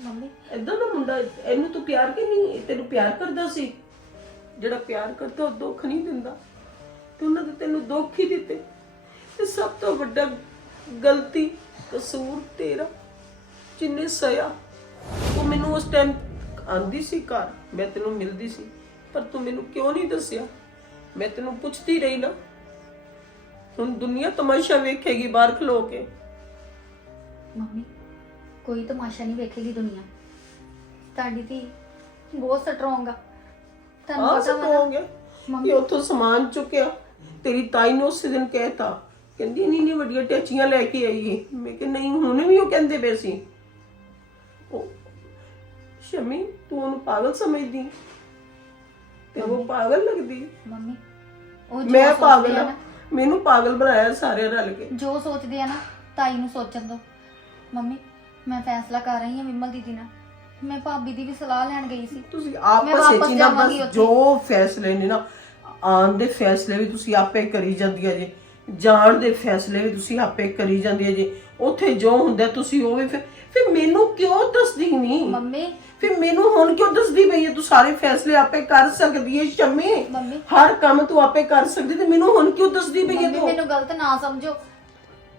ਮੰਮੀ? ਏਦਾਂ ਦਾ ਮੁੰਡਾ ਇਹਨੂੰ ਤੂੰ ਪਿਆਰ ਕਿ ਨਹੀਂ? ਤੈਨੂੰ ਪਿਆਰ ਕਰਦਾ ਸੀ? ਜਿਹੜਾ ਪਿਆਰ ਕਰਦਾ ਉਹ ਦੁੱਖ ਨਹੀਂ ਦਿੰਦਾ। ਤੇ ਉਹਨਾਂ ਨੇ ਤੈਨੂੰ ਦੁੱਖ ਹੀ ਦਿੱਤੇ। ਤੇ ਸਭ ਤੋਂ ਵੱਡਾ ਗਲਤੀ ਕਸੂਰ ਤੇਰਾ ਜਿੰਨੇ ਸਇਆ ਤੂੰ ਮੈਨੂੰ ਉਸ ਟਾਈਮ ਆਂਦੀ ਸੀ ਘਰ ਮੈਂ ਤੈਨੂੰ ਮਿਲਦੀ ਸੀ ਪਰ ਤੂੰ ਮੈਨੂੰ ਕਿਉਂ ਨਹੀਂ ਦੱਸਿਆ? ਮੈਂ ਤੈਨੂੰ ਪੁੱਛਦੀ ਰਹੀ ਨਾ। ਹੁਣ ਦੁਨੀਆ ਤਮਾਸ਼ਾ ਵੇਖੇਗੀ ਬਾਹਰ ਖਲੋ ਕੇ। ਮੰਮੀ ਕੋਈ ਤਮਾਸ਼ਾ ਨਹੀਂ ਵੇਖੇਗੀ ਦੁਨੀਆ। ਤੁਹਾਡੀ ਧੀ ਬਹੁਤ ਸਟਰੋਂਗ ਆ। ਤੁਹਾਨੂੰ ਆ ਪਤਾ ਵਾ ਨਾ ਸਕੋਗੇ ਮੰਮੀ- ਕਿ ਉੱਥੋਂ ਸਮਾਨ ਚੁੱਕਿਆ। ਤੇਰੀ ਤਾਈ ਨੂੰ ਉਸੇ ਦਿਨ ਕਹਿਤਾ। ਕਹਿੰਦੀ ਨਹੀਂ ਨਹੀਂ ਵੱਡੀਆਂ ਟੈਚੀਆਂ ਲੈ ਕੇ ਆਈਏ ਮੈਂ ਕਿ ਨਹੀਂ ਹੁਣ ਵੀ ਉਹ ਕਹਿੰਦੇ ਪਏ ਸੀ। ਸ਼ਮੀ ਤੂੰ ਉਹਨੂੰ ਪਾਗਲ ਸਮਝਦੀ? ਤੇ ਉਹ ਪਾਗਲ ਲੱਗਦੀ। ਮੰਮੀ ਉਹ ਜੋ ਮੈਂ ਸੋਚਦੇ ਪਾਗਲ ਆ ਆ। ਨਾ। ਮੈਨੂੰ ਪਾਗਲ ਬਣਾਇਆ ਸਾਰੇ ਰਲ ਕੇ। ਜੋ ਸੋਚਦੇ ਆ ਨਾ ਤਾਈ ਨੂੰ ਸੋਚਣ ਦੋ। ਮੰਮੀ ਮੈਂ ਫੈਸਲਾ ਕਰ ਰਹੀ ਹਾਂ ਵਿਮਲ ਦੀਦੀ ਨਾਲ। ਮੈਂ ਭਾਬੀ ਦੀ ਵੀ ਸਲਾਹ ਲੈਣ ਗਈ ਸੀ। ਤੁਸੀਂ ਮੈਂ ਆਪਸ ਵਾਪਸ ਵਿੱਚ ਹੀ ਨਾ ਜਾਵਾਂਗੀ ਬਸ ਉੱਥੇ। ਜੋ ਫੈਸਲੇ ਨੇ ਨਾ ਆਉਣ ਦੇ ਫੈਸਲੇ ਵੀ ਤੁਸੀਂ ਆਪੇ ਕਰੀ ਜਾਂਦੀਆਂ ਜੇ। ਜਾਣ ਦੇ ਫੈਸਲੇ ਵੀ ਤੁਸੀਂ ਆਪੇ ਕਰੀ ਜਾਂਦੀਆਂ ਜੇ। ਉੱਥੇ ਜੋ ਹੁੰਦਾ ਤੁਸੀਂ ਉਹ ਵੀ ਫਿਰ ਫਿਰ ਮੈਨੂੰ ਕਿਉਂ ਦੱਸਦੀ ਨਹੀਂ ਮੰਮੀ। ਫਿਰ ਮੈਨੂੰ ਹੁਣ ਕਿਉਂ ਦੱਸਦੀ ਪਈ ਹੈ ਤੂੰ ਸਾਰੇ ਫੈਸਲੇ ਆਪੇ ਕਰ ਸਕਦੀ ਹੈ ਸ਼ਮੀ। ਮੰਮੀ। ਹਰ ਕੰਮ ਤੂੰ ਆਪੇ ਕਰ ਸਕਦੀ ਤੇ ਮੈਨੂੰ ਹੁਣ ਕਿਉਂ ਦੱਸਦੀ ਪਈ ਹੈ ਮੰਮੀ ਤੂੰ? ਮੈਨੂੰ ਗਲਤ ਨਾ ਸਮਝੋ।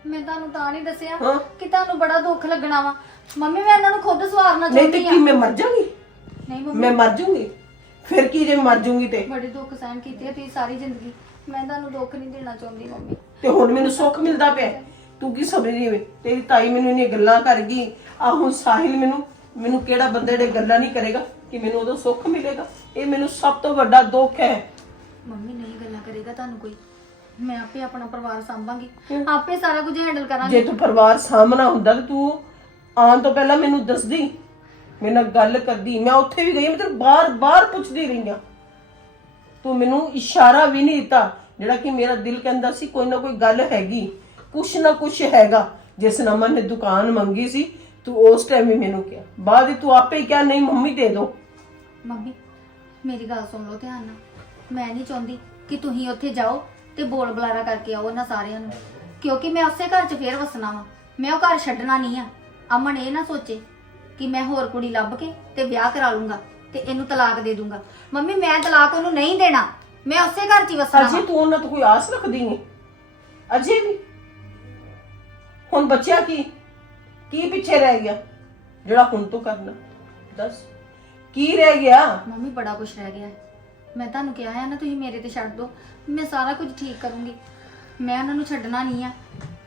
ਮੈਂ ਤੁਹਾਨੂੰ ਤਾਂ ਨਹੀਂ ਦੱਸਿਆ ਹਾਂ। ਕਿ ਤੁਹਾਨੂੰ ਬੜਾ ਦੁੱਖ ਲੱਗਣਾ ਵਾ। ਮੰਮੀ ਮੈਂ ਇਹਨਾਂ ਨੂੰ ਖੁਦ ਸਵਾਰਨਾ ਨਹੀਂ ਤੇ ਚਾਹੁੰਦੀ ਕੀ ਮੈਂ ਮਰ ਜਾਵਾਂਗੀ ਨਹੀਂ ਮੰਮੀ। ਮੈਂ ਮਰ ਜਾਊਂਗੀ? ਫਿਰ ਕੀ ਜੇ ਮਰ ਜਾਊਂਗੀ ਤੇ? ਬੜੇ ਦੁੱਖ ਸਹਿਣ ਕੀਤੇ ਆ ਤੁਸੀਂ ਸਾਰੀ ਜ਼ਿੰਦਗੀ। ਮੈਂ ਤੁਹਾਨੂੰ ਦੁੱਖ ਨਹੀਂ ਦੇਣਾ ਚਾਹੁੰਦੀ ਮੰਮੀ। ਤੇ ਹੁਣ ਮੈਨੂੰ ਸੁੱਖ ਮਿਲਦਾ ਪਿਆ। ਤੂੰ ਕੀ ਸਮਝਦੀ ਵੇ ਤੇਰੀ ਤਾਈ ਮੈਨੂੰ ਇਹਨੇ ਗੱਲਾਂ ਕਰ ਗਈ ਆ ਹੁਣ ਸਾਹਿਲ ਮੈਨੂੰ ਮੈਨੂੰ ਕਿਹੜਾ ਬੰਦੇ ਜਿਹੜੇ ਗੱਲਾਂ ਨਹੀਂ ਕਰੇਗਾ ਕਿ ਮੈਨੂੰ ਉਹਦਾ ਸੁੱਖ ਮਿਲੇਗਾ? ਇਹ ਮੈਨੂੰ ਸਭ ਤੋਂ ਵੱਡਾ ਦੁੱਖ ਹੈ। ਮੰਮੀ ਨਹੀਂ ਗੱਲਾਂ ਕਰੇਗਾ ਤੁਹਾਨੂੰ ਕੋਈ। ਮੈਂ ਆਪੇ ਆਪਣਾ ਪਰਿਵਾਰ ਸੰਭਾਂਗੀ। ਆਪੇ ਸਾਰਾ ਕੁਝ ਹੈਂਡਲ ਕਰਾਂਗੀ। ਜੇ ਤੂੰ ਪਰਿਵਾਰ ਸਾਹਮਣਾ ਹੁੰਦਾ ਤੇ ਤੂੰ ਆਉਣ ਤੋਂ ਪਹਿਲਾਂ ਮੈਨੂੰ ਦੱਸਦੀ। ਮੇਰੇ ਨਾਲ ਗੱਲ ਕਰਦੀ। ਮੈਂ ਉੱਥੇ ਵੀ ਗਈ ਮੈਂ ਤੈਨੂੰ ਬਾਰ-ਬਾਰ ਪੁੱਛਦੀ ਰਹੀ ਹਾਂ। ਤੂੰ ਮੈਨੂੰ ਇਸ਼ਾਰਾ ਵੀ ਨਹੀਂ ਦਿੱਤਾ ਜਿਹੜਾ ਕਿ ਮੇਰਾ ਦਿਲ ਕਹਿੰਦਾ ਸੀ ਕੋਈ ਨਾ ਕੋਈ ਗੱਲ ਹੈਗੀ। ਕੁਛ ਨਾ ਕੁਛ ਹੈਗਾ। ਜਿਸ ਨਮਨ ਨੇ ਦੁਕਾਨ ਮੰਗੀ ਸੀ ਤੂੰ ਉਸ ਟਾਈਮ ਹੀ ਮੈਨੂੰ ਕਿਹਾ। ਬਾਅਦ ਵਿੱਚ ਤੂੰ ਆਪੇ ਹੀ ਕਿਹਾ ਨਹੀਂ ਮੰਮੀ ਦੇ ਦੋ। ਮੰਮੀ ਮੇਰੀ ਗੱਲ ਸੁਣ ਲਓ ਧਿਆਨ ਨਾਲ। ਮੈਂ ਨਹੀਂ ਚਾਹੁੰਦੀ ਕਿ ਤੁਸੀਂ ਉੱਥੇ ਜਾਓ ਤੇ ਬੋਲ ਬੁਲਾਰਾ ਕਰਕੇ ਆਓ ਇਹਨਾਂ ਸਾਰਿਆਂ ਨੂੰ। ਕਿਉਂਕਿ ਮੈਂ ਉਸੇ ਘਰ 'ਚ ਫੇਰ ਵਸਣਾ ਵਾ। ਮੈਂ ਉਹ ਘਰ ਛੱਡਣਾ ਨਹੀਂ ਆ। ਅਮਨ ਇਹ ਨਾ ਸੋਚੇ ਕਿ ਮੈਂ ਹੋਰ ਕੁੜੀ ਲੱਭ ਕੇ ਤੇ ਵਿਆਹ ਕਰਾ ਲੂੰਗਾ ਤੇ ਇਹਨੂੰ ਤਲਾਕ ਦੇ ਦੂੰਗਾ। ਮੰਮੀ ਮੈਂ ਤਲਾਕ ਉਹਨੂੰ ਨਹੀਂ ਦੇਣਾ। ਮੈਂ ਉਸੇ ਘਰ 'ਚ ਹੀ ਵਸਣਾ ਅਜੇ ਵਾ। ਤੂੰ ਉਹਨਾਂ ਤੋਂ ਕੋਈ ਆਸ ਰੱਖਦੀ ਨਹੀਂ ਅਜੇ ਵੀ? ਹੁਣ ਬੱਚਿਆ ਕੀ? ਕੀ ਪਿੱਛੇ ਰਹਿ ਗਿਆ? ਜਿਹੜਾ ਹੁਣ ਤੂੰ ਕਰਨਾ। ਦੱਸ। ਕੀ ਰਹਿ ਗਿਆ? ਮੰਮੀ ਬੜਾ ਕੁਝ ਰਹਿ ਗਿਆ। ਹੈ ਮੈਂ ਤੁਹਾਨੂੰ ਕਿਹਾ ਹੈ ਨਾ ਤੁਸੀਂ ਮੇਰੇ ਤੇ ਛੱਡ ਦਿਓ ਮੈਂ ਸਾਰਾ ਕੁਝ ਠੀਕ ਕਰੂੰਗੀ। ਮੈਂ ਉਹਨਾਂ ਨੂੰ ਛੱਡਣਾ ਨਹੀਂ ਆ।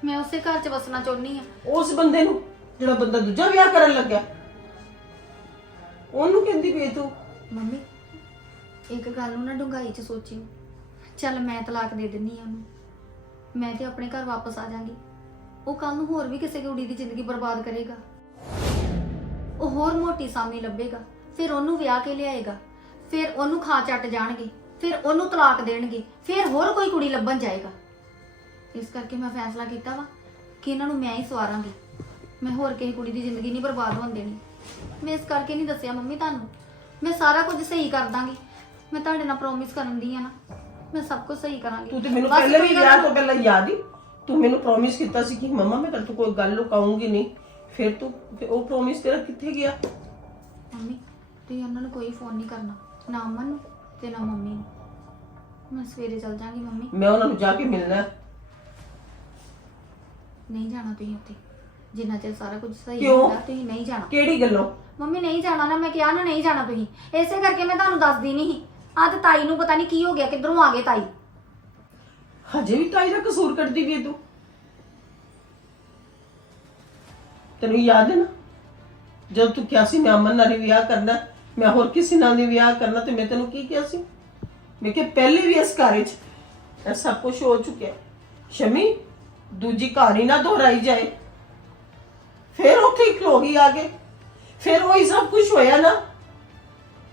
ਮੈਂ ਉਸੇ ਘਰ 'ਚ ਵਸਣਾ ਚਾਹੁੰਦੀ ਆ। ਉਸ ਬੰਦੇ ਨੂੰ ਜਿਹੜਾ ਬੰਦਾ ਦੂਜਾ ਵਿਆਹ ਕਰਨ ਲੱਗਿਆ। ਉਹਨੂੰ ਕਹਿੰਦੀ ਪਈ ਤੂੰ। ਮੰਮੀ ਇੱਕ ਗੱਲ ਨੂੰ ਨਾ ਡੁੰਗਾਈ 'ਚ ਸੋਚੀ। ਚੱਲ ਮੈਂ ਤਲਾਕ ਦੇ ਦਿੰਨੀ ਆ ਉਹਨੂੰ। ਮੈਂ ਤੇ ਆਪਣੇ ਘਰ ਵਾਪਸ ਆ ਜਾਾਂਗੀ। ਉਹ ਕੱਲ ਨੂੰ ਹੋਰ ਵੀ ਕਿਸੇ ਕੁੜੀ ਦੀ ਜ਼ਿੰਦਗੀ ਬਰਬਾਦ ਕਰੇਗਾ। ਉਹ ਹੋਰ ਮੋਟੀ ਸਾਮੀ ਲੱਭੇਗਾ ਫਿਰ ਉਹਨੂੰ ਵਿਆਹ ਕੇ ਲਿਆਏਗਾ ਫਿਰ ਉਹਨੂੰ ਖਾ ਚੱਟ ਜਾਣਗੇ ਫਿਰ ਉਹਨੂੰ ਤਲਾਕ ਦੇਣਗੇ ਫਿਰ ਹੋਰ ਕੋਈ ਕੁੜੀ ਲੱਭਣ ਜਾਏਗਾ। ਇਸ ਕਰਕੇ ਮੈਂ ਫੈਸਲਾ ਕੀਤਾ ਵਾ ਕਿ ਇਹਨਾਂ ਨੂੰ ਮੈਂ ਹੀ ਸਵਾਰਾਂਗੀ। ਮੈਂ ਹੋਰ ਕਿਸੇ ਕੁੜੀ ਦੀ ਜ਼ਿੰਦਗੀ ਨਹੀਂ ਬਰਬਾਦ ਹੋਣ ਦੇਣੀ। ਮੈਂ ਇਸ ਕਰਕੇ ਨਹੀਂ ਦੱਸਿਆ ਮੰਮੀ ਤੁਹਾਨੂੰ। ਮੈਂ ਸਾਰਾ ਕੁਝ ਸਹੀ ਕਰ ਦਾਂਗੀ। ਮੈਂ ਤੁਹਾਡੇ ਨਾਲ ਪ੍ਰੋਮਿਸ ਕਰਨ ਦੀ ਆ ਨਾ। ਮੈਂ ਸਭ ਕੁਝ ਸਹੀ ਕਰਾਂਗੀ। ਤੂੰ ਤੇ ਮੈਨੂੰ ਬਸ ਪਹਿਲੇ ਵੀ ਤੁਸੀਂ ਵਿਆਹ ਤੋਂ ਪਹਿਲਾਂ ਯਾਦ ਹੀ ਤੂੰ ਮੈਨੂੰ ਪ੍ਰੋਮਿਸ ਕੀਤਾ ਸੀ ਕਿ ਮਮਾ ਮੈਂ ਤੇਰੇ ਤੋਂ ਕੋਈ ਗੱਲ ਲੁਕਾਉਂਗੀ ਨਹੀਂ। ਫਿਰ ਤੂੰ ਫਿਰ ਉਹ ਪ੍ਰੋਮਿਸ ਤੇਰਾ ਕਿੱਥੇ ਗਿਆ? ਮੰਮੀ ਤੁਸੀਂ ਉਹਨਾਂ ਨੂੰ ਕੋਈ ਫੋਨ ਨਹੀਂ ਕਰਨਾ। ਨਾ ਅਮਨ ਨੂੰ ਤੇ ਨਾ ਮੰਮੀ ਨੂੰ। ਮੈਂ ਸਵੇਰੇ ਚਲ ਜਾਾਂਗੀ ਮੰਮੀ। ਮੈਂ ਉਹਨਾਂ ਨੂੰ ਜਾ ਕੇ ਮਿਲਣਾ। ਹੈ। ਨਹੀਂ ਜਾਣਾ ਤੁਸੀਂ ਉੱਥੇ। ਜਿੰਨਾ ਚਿਰ ਸਾਰਾ ਕੁਝ ਸਹੀ ਕਿਉਂ? ਹੁੰਦਾ ਤੁਸੀਂ ਨਹੀਂ ਜਾਣਾ। ਕਿਹੜੀ ਗੱਲੋਂ? ਮੰਮੀ ਨਹੀਂ ਜਾਣਾ ਨਾ ਮੈਂ ਕਿਹਾ ਨਾ ਨਹੀਂ ਜਾਣਾ ਤੁਸੀਂ। ਇਸੇ ਕਰਕੇ ਮੈਂ ਤੁਹਾਨੂੰ ਦੱਸਦੀ ਨਹੀਂ ਤੇ ਤਾਈ ਨੂੰ ਪਤਾ ਨਹੀਂ ਕੀ ਹੋ ਗਿਆ ਕਿੱਧਰੋਂ ਆ ਗਏ ਤਾਈ। ਹਜੇ ਵੀ ਤਾਈ ਦਾ ਕਸੂਰ ਕੱਢਦੀ ਵੀ ਤੂੰ। ਤੈਨੂੰ ਯਾਦ ਹੈ ਨਾ? ਜਦੋਂ ਤੂੰ ਕਿਹਾ ਸੀ ਮੈਂ ਅਮਨ ਨਾਲ ਹੀ ਵਿਆਹ ਕਰਨਾ, ਮੈਂ ਹੋਰ ਕਿਸੇ ਨਾਲ ਨਹੀਂ ਵਿਆਹ ਕਰਨਾ ਤੇ ਮੈਂ ਤੈਨੂੰ ਕੀ ਕਿਹਾ ਸੀ? ਮੈਂ ਕਿ ਪਹਿਲੇ ਵੀ ਇਸ ਘਰ ਵਿੱਚ ਇਹ ਸਭ ਕੁਝ ਹੋ ਚੁੱਕਿਆ। ਸ਼ਮੀ, ਦੂਜੀ ਕਹਾਣੀ ਨਾ ਦੁਹਰਾਈ ਜਾਏ। ਫਿਰ ਉੱਥੇ ਹੀ ਖਲੋ ਗਈ ਆ ਕੇ। ਫਿਰ ਉਹੀ ਸਭ ਕੁਝ ਹੋਇਆ ਨਾ?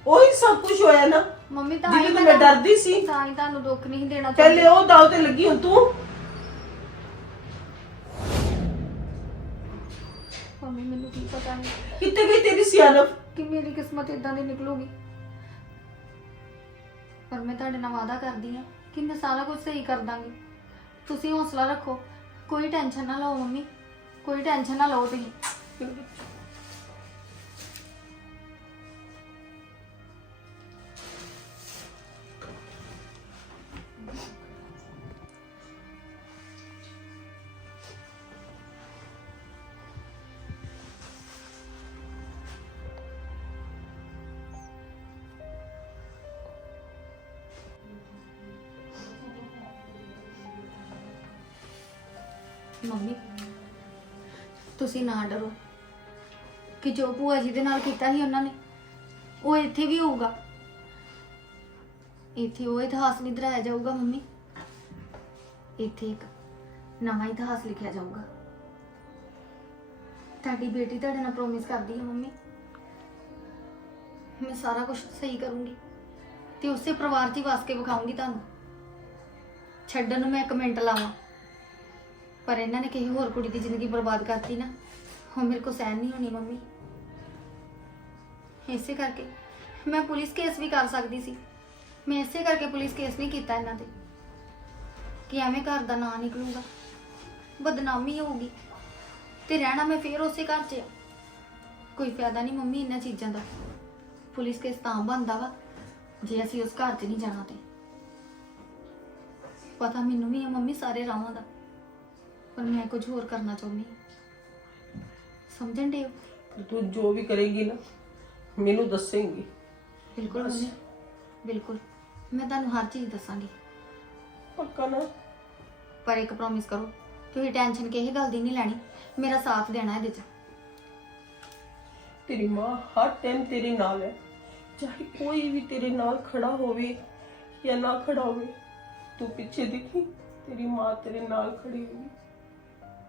ਉਹੀ ਸਭ ਕੁਝ ਹੋਇਆ ਨਾ? ਮੰਮੀ ਤਾਂ ਤੋਂ ਮੈਂ ਡਰਦੀ ਸੀ। ਤਾਂ ਹੀ ਤੁਹਾਨੂੰ ਦੁੱਖ ਨਹੀਂ ਦੇਣਾ ਪਹਿਲੇ ਉਹ ਦਾਅ ਤੇ ਲੱਗੀ ਹੁਣ ਤੂੰ। ਮੰਮੀ ਮੈਨੂੰ ਕੀ ਪਤਾ ਹੈ? ਕਿੱਥੇ ਗਈ ਤੇਰੀ ਸਿਆਣਪ? ਕਿ ਮੇਰੀ ਕਿਸਮਤ ਇਦਾਂ ਦੀ ਨਿਕਲੂਗੀ? ਪਰ ਮੈਂ ਤੁਹਾਡੇ ਨਾਲ ਵਾਅਦਾ ਕਰਦੀ ਹਾਂ ਕਿ ਮੈਂ ਸਾਰਾ ਕੁਝ ਸਹੀ ਕਰ ਦਾਂਗੀ। ਤੁਸੀਂ ਹੌਸਲਾ ਰੱਖੋ। ਕੋਈ ਟੈਨਸ਼ਨ ਨਾ ਲਓ ਮੰਮੀ। ਕੋਈ ਟੈਨਸ਼ਨ ਨਾ ਲਓ ਤੁਸੀਂ। ਮੰਮੀ, ਤੁਸੀਂ ਨਾ ਡਰੋ। ਕਿ ਜੋ ਭੂਆ ਜੀ ਦੇ ਨਾਲ ਕੀਤਾ ਸੀ ਉਹਨਾਂ ਨੇ, ਉਹ ਇੱਥੇ ਵੀ ਹੋਊਗਾ। ਇੱਥੇ ਉਹ ਇਤਿਹਾਸ ਨਹੀਂ ਦਰਾਇਆ ਜਾਊਗਾ ਮੰਮੀ। ਇੱਥੇ ਇੱਕ ਨਵਾਂ ਇਤਿਹਾਸ ਲਿਖਿਆ ਜਾਊਗਾ। ਤੁਹਾਡੀ ਬੇਟੀ ਤੁਹਾਡੇ ਨਾਲ ਪ੍ਰੋਮਿਸ ਕਰਦੀ ਹੈ ਮੰਮੀ। ਮੈਂ ਸਾਰਾ ਕੁਝ ਸਹੀ ਕਰੂੰਗੀ ਤੇ ਉਸੇ ਪਰਿਵਾਰ 'ਚ ਹੀ ਵਸ ਕੇ ਵਿਖਾਉਂਗੀ ਤੁਹਾਨੂੰ। ਛੱਡਣ ਨੂੰ ਮੈਂ ਇੱਕ ਮਿੰਟ ਲਾਵਾਂ। ਪਰ ਇਹਨਾਂ ਨੇ ਕਿਸੇ ਹੋਰ ਕੁੜੀ ਦੀ ਜ਼ਿੰਦਗੀ ਬਰਬਾਦ ਕਰਤੀ ਨਾ ਉਹ ਮੇਰੇ ਕੋ ਸਹਿਨ ਨਹੀਂ ਹੋਣੀ ਮੰਮੀ। ਇਸੇ ਕਰਕੇ ਮੈਂ ਪੁਲਿਸ ਕੇਸ ਵੀ ਕਰ ਸਕਦੀ ਸੀ। ਮੈਂ ਇਸੇ ਕਰਕੇ ਪੁਲਿਸ ਕੇਸ ਨਹੀਂ ਕੀਤਾ ਇਹਨਾਂ ਤੇ, ਕਿ ਐਵੇਂ ਘਰ ਦਾ ਨਾਂ ਨਿਕਲੂਗਾ। ਬਦਨਾਮੀ ਹੋਊਗੀ ਤੇ ਰਹਿਣਾ ਮੈਂ ਫੇਰ ਉਸੇ ਘਰ 'ਚ ਆ। ਕੋਈ ਫਾਇਦਾ ਨਹੀਂ ਮੰਮੀ ਇਹਨਾਂ ਚੀਜ਼ਾਂ ਦਾ। ਪੁਲਿਸ ਕੇਸ ਤਾਂ ਬਣਦਾ ਵਾ, ਜੇ ਅਸੀਂ ਉਸ ਘਰ 'ਚ ਨਹੀਂ ਜਾਣਾ ਤੇ। ਪਤਾ ਮੈਨੂੰ ਵੀ ਹੈ ਮੰਮੀ ਸਾਰੇ ਰਾਵਾਂ ਦਾ। ਪਰ ਮੈਂ ਕੁਝ ਹੋਰ ਕਰਨਾ ਚਾਹੁੰਦੀ ਹਾਂ। ਸਮਝਣ ਦੇ ਤੂੰ ਜੋ ਵੀ ਕਰੇਗੀ ਨਾ ਮੈਨੂੰ ਦੱਸੇਂਗੀ। ਬਿਲਕੁਲ ਮੰਮੀ ਬਿਲਕੁਲ। ਮੈਂ ਤੁਹਾਨੂੰ ਹਰ ਚੀਜ਼ ਦੱਸਾਂਗੀ। ਪੱਕਾ ਨਾ? ਪਰ ਇੱਕ ਪ੍ਰੋਮਿਸ ਕਰੋ ਤੁਸੀਂ ਟੈਨਸ਼ਨ ਕਿਸੇ ਗੱਲ ਦੀ ਨਹੀਂ ਲੈਣੀ। ਮੇਰਾ ਸਾਥ ਦੇਣਾ ਇਹਦੇ 'ਚ। ਤੇਰੀ ਮਾਂ ਹਰ ਟਾਈਮ ਤੇਰੇ ਨਾਲ ਹੈ। ਚਾਹੇ ਕੋਈ ਵੀ ਤੇਰੇ ਨਾਲ ਖੜਾ ਹੋਵੇ ਜਾਂ ਨਾ ਖੜਾ ਹੋਵੇ ਤੂੰ ਪਿੱਛੇ ਦੇਖੀ ਤੇਰੀ ਮਾਂ ਤੇਰੇ ਨਾਲ ਖੜੀ ਹੋਈ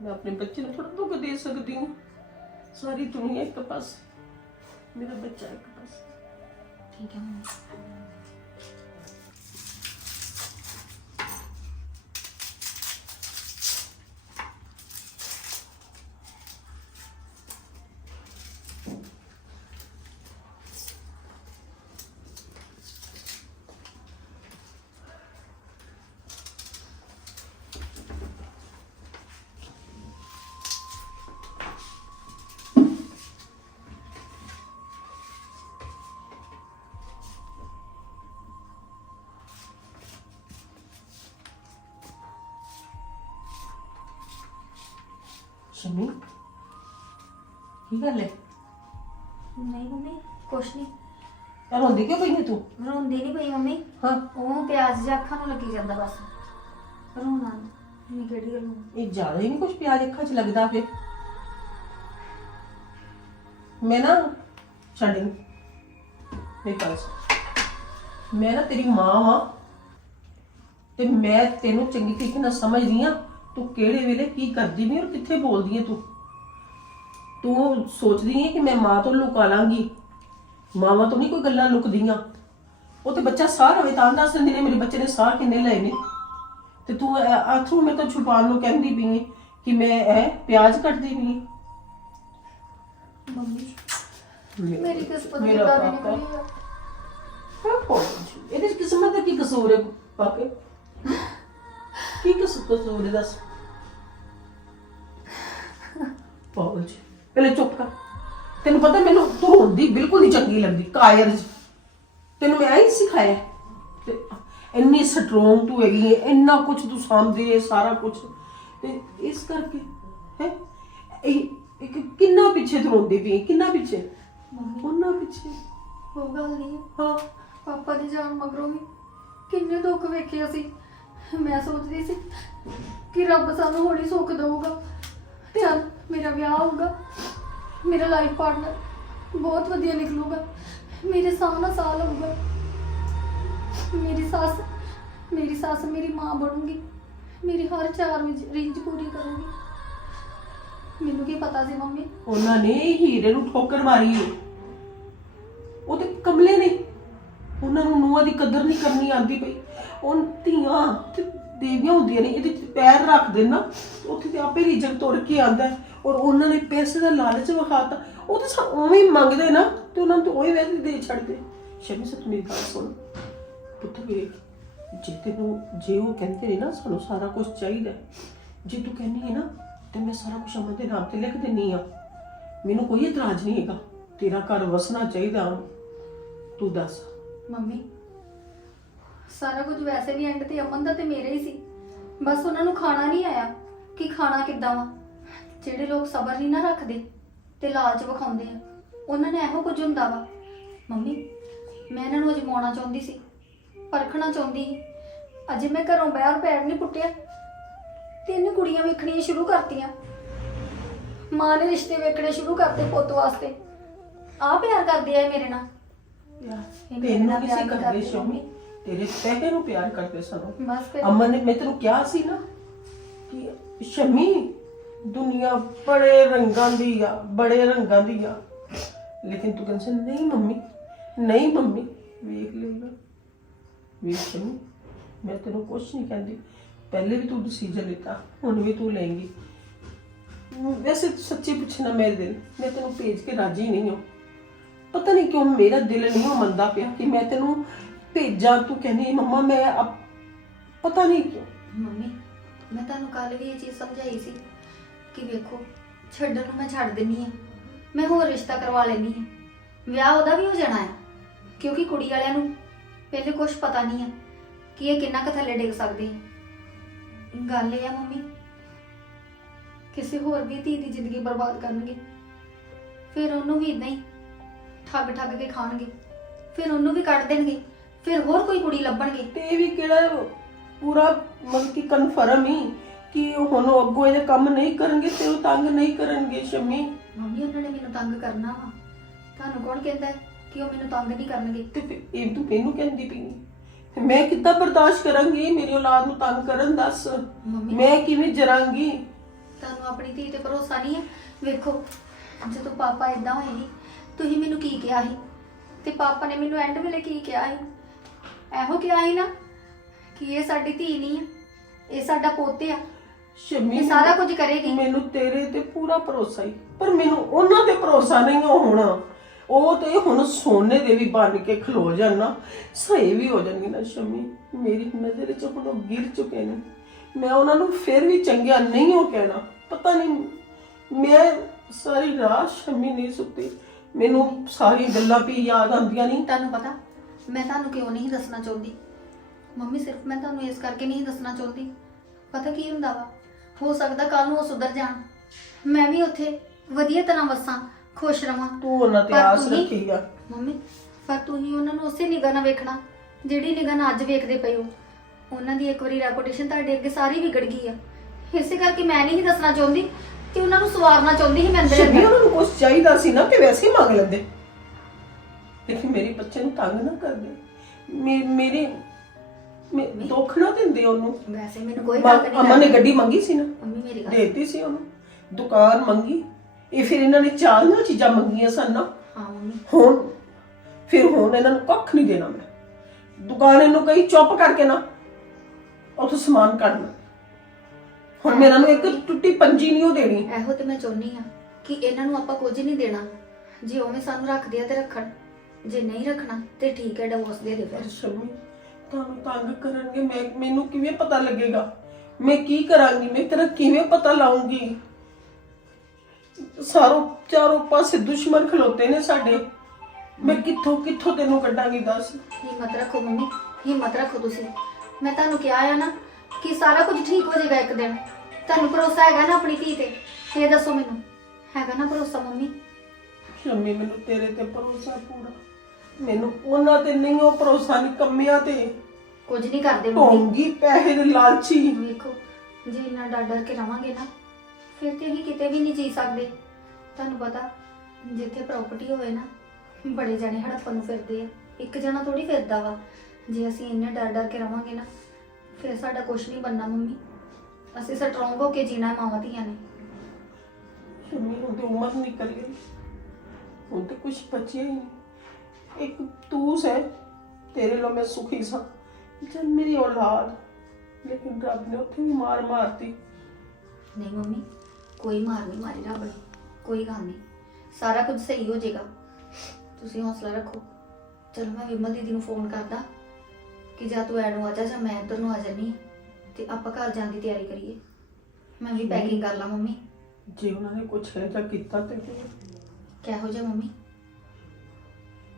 ਮੈਂ ਆਪਣੇ ਬੱਚੇ ਨੂੰ ਥੋੜਾ ਦੁੱਖ ਦੇ ਸਕਦੀ ਹਾਂ। ਸਾਰੀ ਦੁਨੀਆ ਇੱਕ ਪਾਸੇ, ਮੇਰਾ ਬੱਚਾ ਇੱਕ ਪਾਸੇ। ਠੀਕ ਹੈ ਮੰਮੀ। ਸ਼ਮੀ ਕੀ ਗੱਲ ਹੈ? ਨਹੀਂ ਮੰਮੀ ਕੁਛ ਨਹੀਂ। ਯਾਰ ਰੋਂਦੀ ਕਿਉਂ ਪਈ ਹੈ ਤੂੰ? ਰੋਂਦੀ ਨਹੀਂ ਪਈ ਮੰਮੀ। ਹਾਂ। ਉਹ ਪਿਆਜ਼ ਜਿਹਾ ਅੱਖਾਂ ਨੂੰ ਲੱਗੀ ਜਾਂਦਾ ਬਸ। ਰੋਣਾ ਨਹੀਂ ਕਿਹੜੀ ਗੱਲ ਨੂੰ ਇਹ ਜ਼ਿਆਦਾ ਹੀ ਨਹੀਂ ਕੁਝ ਪਿਆਜ ਅੱਖਾਂ 'ਚ ਲੱਗਦਾ ਫਿਰ ਮੈਂ ਨਾ ਛੱਡ ਮੇਰੀ ਗੱਲ ਸੁਣ। ਮੈਂ ਨਾ ਤੇਰੀ ਮਾਂ ਵਾਂ ਤੇ ਮੈਂ ਤੈਨੂੰ ਚੰਗੀ ਤਰੀਕੇ ਨਾਲ ਸਮਝਦੀ ਆ। ਤੂੰ ਕਿਹੜੇ ਵੇਲੇ ਕੀ ਕਰਦੀ ਵੀ ਔਰ ਕਿੱਥੇ ਬੋਲਦੀ ਹੈ ਤੂੰ ਤੂੰ ਸੋਚਦੀ ਹੈ ਕਿ ਮੈਂ ਮਾਂ ਤੋਂ ਲੁਕਾ ਲਾਂਗੀ ਮਾਵਾਂ ਤੋਂ ਨਹੀਂ ਕੋਈ ਗੱਲਾਂ ਲੁਕਦੀਆਂ ਉਹ ਤੇ ਬੱਚਾ ਸਾਹ ਰਵੇ ਤਾਂ ਦੱਸ ਦਿੰਦੀ ਨੇ ਮੇਰੇ ਬੱਚੇ ਨੇ ਸਾਹ ਕਿੰਨੇ ਲਏ ਨੇ ਤੇ ਤੂੰ ਆਥੂ ਮੈਂ ਤਾਂ ਛੁਪਾਉਣ ਨੂੰ ਕਹਿੰਦੀ ਪਈ ਹੈ ਕਿ ਮੈਂ ਇਹ ਪਿਆਜ਼ ਕੱਟਦੀ ਪਈ। ਮੰਮੀ ਮੇਰਾ- ਕਿਸਮਤ ਦੀ ਪਾਪਾ। ਨਿਕਲੀ ਆ। ਇਹਦੇ ਕਿਸਮਤ ਦਾ ਕੀ ਕਸੂਰ ਹੈ ਪਾਕੇ ਕੀ ਕਸੂਰ ਕਸੂਰ ਦੱਸ? ਪਾਗਲ ਜੀ ਪਹਿਲੇ ਚੁੱਪ ਕਰ। ਤੈਨੂੰ ਪਤਾ ਮੈਨੂੰ ਤੂੰ ਰੋਂਦੀ ਬਿਲਕੁਲ ਨਹੀਂ ਚੰਗੀ ਲੱਗਦੀ ਕਾਇਰ ਜੀ। ਤੈਨੂੰ ਮੈਂ ਆਈ ਸਿਖਾਇਆ। ਤੇ ਇੰਨੀ ਸਟਰੋਂਗ ਤੂੰ ਹੈਗੀ ਹੈ ਇੰਨਾ ਕੁਝ ਤੂੰ ਸਾਂਭਦੀ ਹੈ ਸਾਰਾ ਕੁਝ ਤੇ ਇਸ ਕਰਕੇ ਹੈ ਇਹ ਇੱਕ ਕਿੰਨਾ ਪਿੱਛੇ ਤੂੰ ਰੋਂਦੀ ਪਈ ਹੈ, ਕਿੰਨਾ ਪਿੱਛੇ? ਮੰਮੀ। ਉਹਨਾਂ ਪਿੱਛੇ। ਉਹ ਗੱਲ ਨਹੀਂ ਹੈ। ਹਾਂ। ਪਾਪਾ ਦੀ ਜਾਨ ਮਗਰੋਂ ਵੀ ਕਿੰਨੇ ਦੁੱਖ ਵੇਖੇ ਅਸੀਂ। ਮੈਂ ਸੋਚਦੀ ਸੀ ਕਿ ਰੱਬ ਸਾਨੂੰ ਹੌਲੀ ਸੁੱਖ ਦਊਗਾ। ਚੱਲ ਮੇਰਾ ਵਿਆਹ ਹੋਊਗਾ, ਮੇਰਾ ਲਾਈਫ ਪਾਰਟਨਰ ਬਹੁਤ ਵਧੀਆ ਨਿਕਲੂਗਾ, ਮੇਰੇ ਸਾਹਮਣੇ ਸਾਲ ਹੋਊਗਾ ਮੇਰੀ ਸੱਸ ਮੇਰੀ ਸੱਸ ਮੇਰੀ ਮਾਂ ਬਣੂਗੀ, ਮੇਰੀ ਹਰ ਚਾਰ ਵਿੱਚ ਰੀਝ ਪੂਰੀ ਕਰੂਗੀ। ਮੈਨੂੰ ਕੀ ਪਤਾ ਸੀ ਮੰਮੀ? ਉਹਨਾਂ ਨੇ ਹੀਰੇ ਨੂੰ ਠੋਕਰ ਮਾਰੀ ਏ। ਉਹ ਤੇ ਕਮਲੇ ਨੇ। ਉਹਨਾਂ ਨੂੰ ਨੂੰਹਾਂ ਦੀ ਕਦਰ ਨਹੀਂ ਕਰਨੀ ਆਉਂਦੀ ਪਈ। ਉਹ ਧੀਆਂ ਤੇ ਦੇਵੀਆਂ ਹੁੰਦੀਆਂ ਨੇ ਇਹਦੇ ਚ ਪੈਰ ਰੱਖ ਦੇਣ। ਨਾ ਉੱਥੇ ਤੇ ਆਪੇ ਰੀਜਨ ਤੁਰ ਕੇ ਆਂਦਾ ਔਰ ਉਹਨਾਂ ਨੇ ਪੈਸੇ ਦਾ ਲਾਲਚ ਵਿਖਾਤਾ। ਉਹ ਤਾਂ ਸਾ- ਉਵੇਂ ਹੀ ਮੰਗਦੇ ਨਾ ਤੇ ਉਹਨਾਂ ਨੂੰ ਤਾਂ ਉਹੀ ਵੈਸੇ ਦੇ ਛੱਡਦੇ। ਸ਼ਮੀ ਸਤ ਮੇਰੀ ਗੱਲ ਸੁਣ। ਪੁੱਤ ਵੇਖ ਜੇ ਤੈਨੂੰ ਜੇ ਉਹ ਕਹਿੰਦੇ ਨੇ ਨਾ ਸਾਨੂੰ ਸਾਰਾ ਕੁਝ ਚਾਹੀਦਾ ਹੈ, ਜੇ ਤੂੰ ਕਹਿੰਦੀ ਹੈ ਨਾ ਤੇ ਮੈਂ ਸਾਰਾ ਕੁਝ ਅਮਨ ਦੇ ਨਾਮ ਤੇ ਲਿਖ ਦਿੰਨੀ ਆ। ਮੈਨੂੰ ਕੋਈ ਇਤਰਾਜ਼ ਨਹੀਂ ਹੈਗਾ। ਤੇਰਾ ਘਰ ਵਸਣਾ ਚਾਹੀਦਾ ਤੂੰ ਦੱਸ। ਮੰਮੀ, ਸਾਰਾ ਕੁਝ ਵੈਸੇ ਵੀ ਐਂਡ ਤੇ ਅਮਨ ਦਾ ਤੇ ਮੇਰੇ ਹੀ ਸੀ। ਬਸ ਉਹਨਾਂ ਨੂੰ ਖਾਣਾ ਨਹੀਂ ਆਇਆ ਕਿ ਖਾਣਾ ਕਿੱਦਾਂ ਵਾ। ਜਿਹੜੇ ਲੋਕ ਸਬਰ ਨਹੀਂ ਨਾ ਰੱਖਦੇ ਤੇ ਲਾਲਚ ਵਿਖਾਉਂਦੇ ਆ, ਉਹਨਾਂ ਨੇ ਇਹੋ ਕੁਝ ਹੁੰਦਾ ਵਾ। ਮੰਮੀ, ਮੈਂ ਇਹਨਾਂ ਨੂੰ ਅਜਮਾਉਣਾ ਚਾਹੁੰਦੀ ਸੀ, ਪਰਖਣਾ ਚਾਹੁੰਦੀ ਸੀ। ਅਜੇ ਮੈਂ ਘਰੋਂ ਬਾਹਰ ਪੈਰ ਨਹੀਂ ਪੁੱਟਿਆ ਤਿੰਨ ਕੁੜੀਆਂ ਵੇਖਣੀਆਂ ਸ਼ੁਰੂ ਕਰਤੀਆਂ। ਮਾਂ ਨੇ ਰਿਸ਼ਤੇ ਵੇਖਣੇ ਸ਼ੁਰੂ ਕਰਤੇ ਪੁੱਤ ਵਾਸਤੇ। ਆ ਪਿਆਰ ਕਰਦੇ ਆ ਇਹ ਮੇਰੇ ਨਾਲ। ਤੈਨੂੰ ਕਿਸੇ ਕਰਦੇ ਸ਼ਮੀ। ਤੇਰੇ ਪਹਿਲੇ ਨੂੰ ਪਿਆਰ ਕਰਦੇ ਸਾਨੂੰ। ਬਸ ਫਿਰ। ਅਮਨ ਨੇ ਮੈਂ ਤੈਨੂੰ ਕਿਹਾ ਸੀ ਨਾ ਕਿ ਸ਼ਮੀ ਦੁਨੀਆ ਬੜੇ ਰੰਗਾਂ ਦੀ ਆ ਬੜੇ ਰੰਗਾਂ ਦੀ ਆ। ਲੇਕਿਨ ਤੂੰ ਕਹਿੰਦੀ ਸੀ, ਨਹੀਂ ਮੰਮੀ ਨਹੀਂ ਮੰਮੀ ਵੇਖ ਲੈਣਾ ਵੇਖ ਸ਼ਮੀ ਮੈਂ ਤੈਨੂੰ ਕੁਝ ਨਹੀਂ ਕਹਿੰਦੀ। ਪਹਿਲੇ ਵੀ ਤੂੰ ਡਿਸੀਜਨ ਲਿੱਤਾ ਹੁਣ ਵੀ ਤੂੰ ਲਏਂਗੀ। ਵੈਸੇ ਸੱਚੀ ਪੁੱਛਣਾ ਮੇਰੇ ਦਿਲ ਮੈਂ ਤੈਨੂੰ ਭੇਜ ਕੇ ਰਾਜੀ ਨਹੀਂ ਹਾਂ। ਪਤਾ ਨਹੀਂ ਕਿਉਂ ਮੇਰਾ ਦਿਲ ਨਹੀਂ ਉਹ ਮੰਨਦਾ ਪਿਆ ਕਿ ਮੈਂ ਤੈਨੂੰ ਭੇਜਾਂ, ਤੂੰ ਕਹਿੰਦੀ, ਮੰਮਾ, ਮੈਂ ਅਬ ਪਤਾ ਨਹੀਂ ਕਿਉਂ। ਮੰਮੀ, ਮੈਂ ਤੁਹਾਨੂੰ ਕੱਲ ਵੀ ਇਹ ਚੀਜ਼ ਸਮਝਾਈ ਸੀ ਕਿ ਵੇਖੋ, ਛੱਡਣ ਨੂੰ ਮੈਂ ਛੱਡ ਦਿੰਨੀ ਆ ਮੈਂ ਹੋਰ ਰਿਸ਼ਤਾ ਕਰਵਾ ਲੈਣੀ ਆ ਵਿਆਹ ਉਹਦਾ ਵੀ ਹੋ ਜਾਣਾ ਹੈ, ਕਿਉਂਕਿ ਕੁੜੀ ਵਾਲਿਆਂ ਨੂੰ ਪਹਿਲੇ ਕੁਝ ਪਤਾ ਨਹੀਂ ਆ ਕਿ ਇਹ ਕਿੰਨਾ ਕੁ ਥੱਲੇ ਡਿੱਗ ਸਕਦੇ ਆ ਗੱਲ ਇਹ ਆ ਮੰਮੀ, ਕਿਸੇ ਹੋਰ ਵੀ ਧੀ ਦੀ ਜ਼ਿੰਦਗੀ ਬਰਬਾਦ ਕਰਨਗੇ, ਫਿਰ ਉਹਨੂੰ ਵੀ ਇਦਾਂ ਹੀ ਠੱਗ ਠੱਗ ਕੇ ਖਾਣਗੇ। ਫਿਰ ਉਹਨੂੰ ਵੀ ਕੱਢ ਦੇਣਗੇ ਫਿਰ ਹੋਰ ਕੋਈ ਕੁੜੀ ਲੱਭਣਗੇ। ਤੇ ਇਹ ਵੀ ਕਿਹੜਾ ਪੂਰਾ ਮਤਲਬ ਕਿ ਕਨਫਰਮ ਹੀ ਕਿ ਉਹ ਹੁਣ ਉਹ ਅੱਗੋਂ ਇਹਦੇ ਕੰਮ ਨਹੀਂ ਕਰਨਗੇ ਤੇ ਉਹ ਤੰਗ ਨਹੀਂ ਕਰਨਗੇ ਸ਼ਮੀ। ਮੰਮੀ ਉਹਨਾਂ ਨੇ ਮੈਨੂੰ ਤੰਗ ਕਰਨਾ ਵਾ। ਤੁਹਾਨੂੰ ਕੌਣ ਕਹਿੰਦਾ ਹੈ ਕਿ ਉਹ ਮੈਨੂੰ ਤੰਗ ਨਹੀਂ ਕਰਨਗੇ? ਤੇ ਫਿਰ ਇਹ ਤੂੰ ਮੈਨੂੰ ਕਹਿੰਦੀ ਪਈ। ਤੇ ਮੈਂ ਕਿੱਦਾਂ ਬਰਦਾਸ਼ਤ ਕਰਾਂਗੀ ਮੇਰੀ ਔਲਾਦ ਨੂੰ ਤੰਗ ਕਰਨ ਦੱਸ? ਮੰਮੀ। ਮੈਂ ਕਿਵੇਂ ਜਰਾਂਗੀ? ਤੁਹਾਨੂੰ ਆਪਣੀ ਧੀ ਤੇ ਭਰੋਸਾ ਨਹੀਂ ਹੈ? ਵੇਖੋ ਜਦੋਂ ਪਾਪਾ ਇਦਾਂ ਹੋਏ ਸੀ ਤੁਸੀਂ ਮੈਨੂੰ ਕੀ ਕਿਹਾ ਸੀ? ਤੇ ਪਾਪਾ ਨੇ ਮੈਨੂੰ ਐਂਡ ਵੇਲੇ ਕੀ ਕਿਹਾ ਸੀ? ਇਹੋ ਕਿਹਾ ਸੀ ਨਾ ਕਿ ਇਹ ਸਾਡੀ ਧੀ ਨਹੀਂ ਹੈ ਇਹ ਸਾਡਾ ਪੋਤੇ ਆ। ਸ਼ਮੀ ਇਹ ਸਾਰਾ ਕੁਝ ਕਰੇਗੀ। ਮੈਨੂੰ ਤੇਰੇ ਤੇ ਪੂਰਾ ਭਰੋਸਾ ਹੀ ਪਰ ਮੈਨੂੰ ਉਹਨਾਂ ਤੇ ਭਰੋਸਾ ਨਹੀਂ ਉਹ ਹੋਣਾ। ਉਹ ਤੇ ਹੁਣ ਸੋਨੇ ਦੇ ਵੀ ਬਣ ਕੇ ਖਲੋ ਜਾਣ ਸਹੀ ਵੀ ਹੋ ਜਾਣਗੇ ਨਾ ਸ਼ਮੀ। ਮੇਰੀ ਨਜ਼ਰ 'ਚ ਹੁਣ ਉਹ ਗਿਰ ਚੁੱਕੇ ਨੇ। ਮੈਂ ਉਹਨਾਂ ਨੂੰ ਫਿਰ ਵੀ ਚੰਗਿਆ ਨਹੀਂ ਉਹ ਕਹਿਣਾ। ਪਤਾ ਨਹੀਂ ਮੈਂ ਸਾਰੀ ਰਾਤ ਸ਼ਮੀ ਨਹੀਂ ਸੁੱਤੀ। ਮੈਨੂੰ ਸਾਰੀ ਗੱਲਾਂ ਵੀ ਯਾਦ ਆਉਂਦੀਆਂ ਨਹੀਂ ਤੁਹਾਨੂੰ ਪਤਾ ਮੈਂ ਤੁਹਾਨੂੰ ਕਿਉਂ ਨਹੀਂ ਦੱਸਣਾ ਚਾਹੁੰਦੀ? ਮੰਮੀ ਸਿਰਫ ਮੈਂ ਤੁਹਾਨੂੰ ਇਸ ਕਰਕੇ ਨਹੀਂ ਦੱਸਣਾ ਚਾਹੁੰਦੀ। ਪਤਾ ਕੀ ਹੁੰਦਾ ਵਾ? ਹੋ ਸਕਦਾ ਕੱਲ ਨੂੰ ਉਹ ਸੁਧਰ ਜਾਣ। ਮੈਂ ਵੀ ਉੱਥੇ ਵਧੀਆ ਤਰ੍ਹਾਂ ਵਸਾਂ ਖੁਸ਼ ਰਵਾਂ। ਤੂੰ ਉਹਨਾਂ ਤੇ ਪਰ ਆਸ ਤੁਸੀਂ- ਰੱਖੀ ਆ। ਮੰਮੀ ਪਰ ਤੁਸੀਂ ਉਹਨਾਂ ਨੂੰ ਉਸੇ ਨਿਗਾਹ ਨਾਲ ਵੇਖਣਾ ਜਿਹੜੀ ਨਿਗਾਹ ਨਾਲ ਅੱਜ ਵੇਖਦੇ ਪਏ ਹੋ। ਉਹਨਾਂ ਦੀ ਇੱਕ ਵਾਰੀ ਰੈਪੂਟੇਸ਼ਨ ਤੁਹਾਡੇ ਅੱਗੇ ਸਾਰੀ ਵਿਗੜ ਗਈ ਆ। ਇਸੇ ਕਰਕੇ ਮੈਂ ਨਹੀਂ ਦੱਸਣਾ ਚਾਹੁੰਦੀ। ਤੇ ਉਹਨਾਂ ਨੂੰ ਸਵਾਰਨਾ ਚਾਹੁੰਦੀ ਸੀ ਮੈਂ ਅੰਦਰ ਅੰਦਰ ਉਹਨਾਂ ਨੂੰ ਕੁਝ ਚਾਹੀਦਾ ਸੀ ਨਾ ਤੇ ਵੈਸੇ ਹੀ ਮੰਗ ਲੈਂਦੇ। ਲੇਕਿਨ ਮੇਰੇ ਬੱਚੇ ਨੂੰ ਤੰਗ ਨਾ ਕਰਦੇ। ਮੇ- ਮੇਰੇ ਮੇ- ਦੁੱਖ ਨਾ ਦਿੰਦੇ ਉਹਨੂੰ। ਵੈਸੇ ਮੈਨੂੰ ਕੋਈ ਤੰਗ ਨਹੀਂ ਅਮਨ ਨੇ। ਗੱਡੀ ਮੰਗੀ ਸੀ ਨਾ ਮੰਮੀ ਮੇਰੀ ਗੱਲ ਦੇਤੀ ਸੀ ਉਹਨੂੰ। ਦੁਕਾਨ ਮੰਗੀ। ਇਹ ਫਿਰ ਇਹਨਾਂ ਨੇ ਚਾਰ ਨਾ ਚੀਜ਼ਾਂ ਮੰਗੀਆਂ ਸਨ ਨਾ। ਹਾਂ ਮੰਮੀ। ਹੁਣ ਫਿਰ ਹੁਣ ਇਹਨਾਂ ਨੂੰ ਕੱਖ ਨਹੀਂ ਦੇਣਾ ਮੈਂ। ਦੁਕਾਨ ਇਹਨੂੰ ਕਹੀ ਚੁੱਪ ਕਰਕੇ ਨਾ ਉੱਥੋਂ ਸਮਾਨ ਕੱਢਣਾ ਹੁਣ ਮੇਰਾ ਨੂੰ ਇੱਕ ਟੁੱਟੀ ਪੰਜੀ ਨਹੀਂ ਉਹ ਦੇਣੀ। ਇਹੋ ਤੇ ਮੈਂ ਚਾਹੁੰਦੀ ਆ ਕਿ ਇਹਨਾਂ ਨੂੰ ਆਪਾਂ ਕੁਝ ਨਹੀਂ ਦੇਣਾ। ਜੇ ਉਵੇਂ ਸਾਨੂੰ ਰੱਖਦੇ ਆ ਤੇ ਰੱਖਣ। ਜੇ ਨਹੀਂ ਰੱਖਣਾ ਤੇ ਠੀਕ ਹੈ ਡਿਵੋਰਸ ਦੇ ਦੇ ਪਰ ਫਿਰ ਸ਼ਮੀ ਤੁਹਾਨੂੰ ਤੰਗ ਕਰਨਗੇ ਮੈਂ ਮੈਨੂੰ ਕਿਵੇਂ ਪਤਾ ਲੱਗੇਗਾ? ਮੈਂ ਕੀ ਕਰਾਂਗੀ? ਮੈਂ ਤੇਰਾ ਕਿਵੇਂ ਪਤਾ ਲਾਉਂਗੀ? ਸਾਰੋ ਚਾਰੋਂ ਪਾਸੇ ਦੁਸ਼ਮਣ ਖਲੋਤੇ ਨੇ ਸਾਡੇ। ਮੈਂ ਕਿੱਥੋਂ ਕਿੱਥੋਂ ਤੈਨੂੰ ਕੱਢਾਂਗੀ ਦੱਸ? ਹਿੰਮਤ ਰੱਖੋ ਮੰਮੀ ਹਿੰਮਤ ਰੱਖੋ ਤੁਸੀਂ। ਮੈਂ ਤੁਹਾਨੂੰ ਕਿਹਾ ਆ ਨਾ ਕਿ ਸਾਰਾ ਕੁਝ ਠੀਕ ਹੋ ਜਾਏਗਾ ਇੱਕ ਦਿਨ। ਤੁਹਾਨੂੰ ਭਰੋਸਾ ਹੈਗਾ ਨਾ ਆਪਣੀ ਧੀ ਤੇ? ਇਹ ਦੱਸੋ ਮੈਨੂੰ। ਹੈਗਾ ਨਾ ਭਰੋਸਾ ਮੰਮੀ? ਸ਼ਮੀ ਮੈਨੂੰ ਤੇਰੇ ਤੇ ਭਰੋਸਾ ਪੂਰਾ। ਮੈਨੂੰ ਉਹਨਾਂ ਤੇ ਨਹੀਂ ਉਹ ਭਰੋਸਾ ਨਹੀਂ ਕੰਮਿਆਂ ਤੇ। ਕੁਝ ਨਹੀਂ ਕਰਦੇ ਮੰਮੀ। ਢੋਂਗੀ ਪੈਸੇ ਦੇ ਲਾਲਚੀ। ਵੇਖੋ ਜੇ ਇੰਨਾ ਡਰ ਡਰ ਕੇ ਰਵਾਂਗੇ ਨਾ ਫਿਰ ਤੇ ਅਸੀਂ ਕਿਤੇ ਵੀ ਨਹੀਂ ਜੀ ਸਕਦੇ। ਤੁਹਾਨੂੰ ਪਤਾ ਜਿੱਥੇ ਪ੍ਰਾਪਰਟੀ ਹੋਵੇ ਨਾ ਬੜੇ ਜਣੇ ਹੜੱਪਣ ਨੂੰ ਫਿਰਦੇ ਆ। ਇੱਕ ਜਣਾ ਥੋੜੀ ਫਿਰਦਾ ਵਾ। ਜੇ ਅਸੀਂ ਇੰਨੇ ਡਰ ਡਰ ਕੇ ਰਵਾਂਗੇ ਨਾ ਫਿਰ ਸਾਡਾ ਕੁਝ ਨਹੀਂ ਬਣਨਾ ਮੰਮੀ। ਅਸੀਂ ਸਟਰੋਂਗ ਹੋ ਕੇ ਜੀਣਾ ਮਾਵਾਂ ਧੀਆਂ ਨੇ। ਸ਼ਮੀ ਹੁਣ ਤੇ ਉਮਰ ਨਿਕਲ ਗਈ। ਹੁਣ ਤੇ ਕੁਝ ਬਚਿਆ ਹੀ ਨਹੀਂ। ਇੱਕ ਤੂੰ ਹੈ ਤੇਰੇ ਲੋ ਮੈਂ ਸੁਖੀ ਸਾਂ। ਜਦ ਮੇਰੀ ਔਲਾਦ ਲੇਕਿਨ ਰੱਬ ਨੇ ਉੱਥੇ ਵੀ ਮਾਰ ਮਾਰਤੀ। ਨਹੀਂ ਮੰਮੀ ਕੋਈ ਮਾਰ ਨਹੀਂ ਮਾਰੀ ਰੱਬ ਨੇ ਕੋਈ ਗੱਲ ਨਹੀਂ ਸਾਰਾ ਕੁਝ ਸਹੀ ਹੋ ਜਾਏਗਾ। ਤੁਸੀਂ ਹੌਸਲਾ ਰੱਖੋ। ਚਲ ਮੈਂ ਵਿਮਲ ਦੀਦੀ ਨੂੰ ਫੋਨ ਕਰਦਾ ਕਿ ਜਾਂ ਤੂੰ ਐਨੂੰ ਆ ਜਾ ਜਾਂ ਮੈਂ ਇੱਧਰ ਨੂੰ ਆ ਜਾਨੀ ਤੇ ਆਪਾਂ ਘਰ ਜਾਣ ਦੀ ਤਿਆਰੀ ਕਰੀਏ। ਮੈਂ ਵੀ ਪੈਕਿੰਗ ਕਰ ਲਾਂ ਮੰਮੀ। ਜੇ ਉਹਨਾਂ ਨੇ ਕੁਝ ਹੈ ਜਾਂ ਕੀਤਾ ਤੇ ਫਿਰ ਕਿਹੋ ਜਿਹਾ ਮੰਮੀ?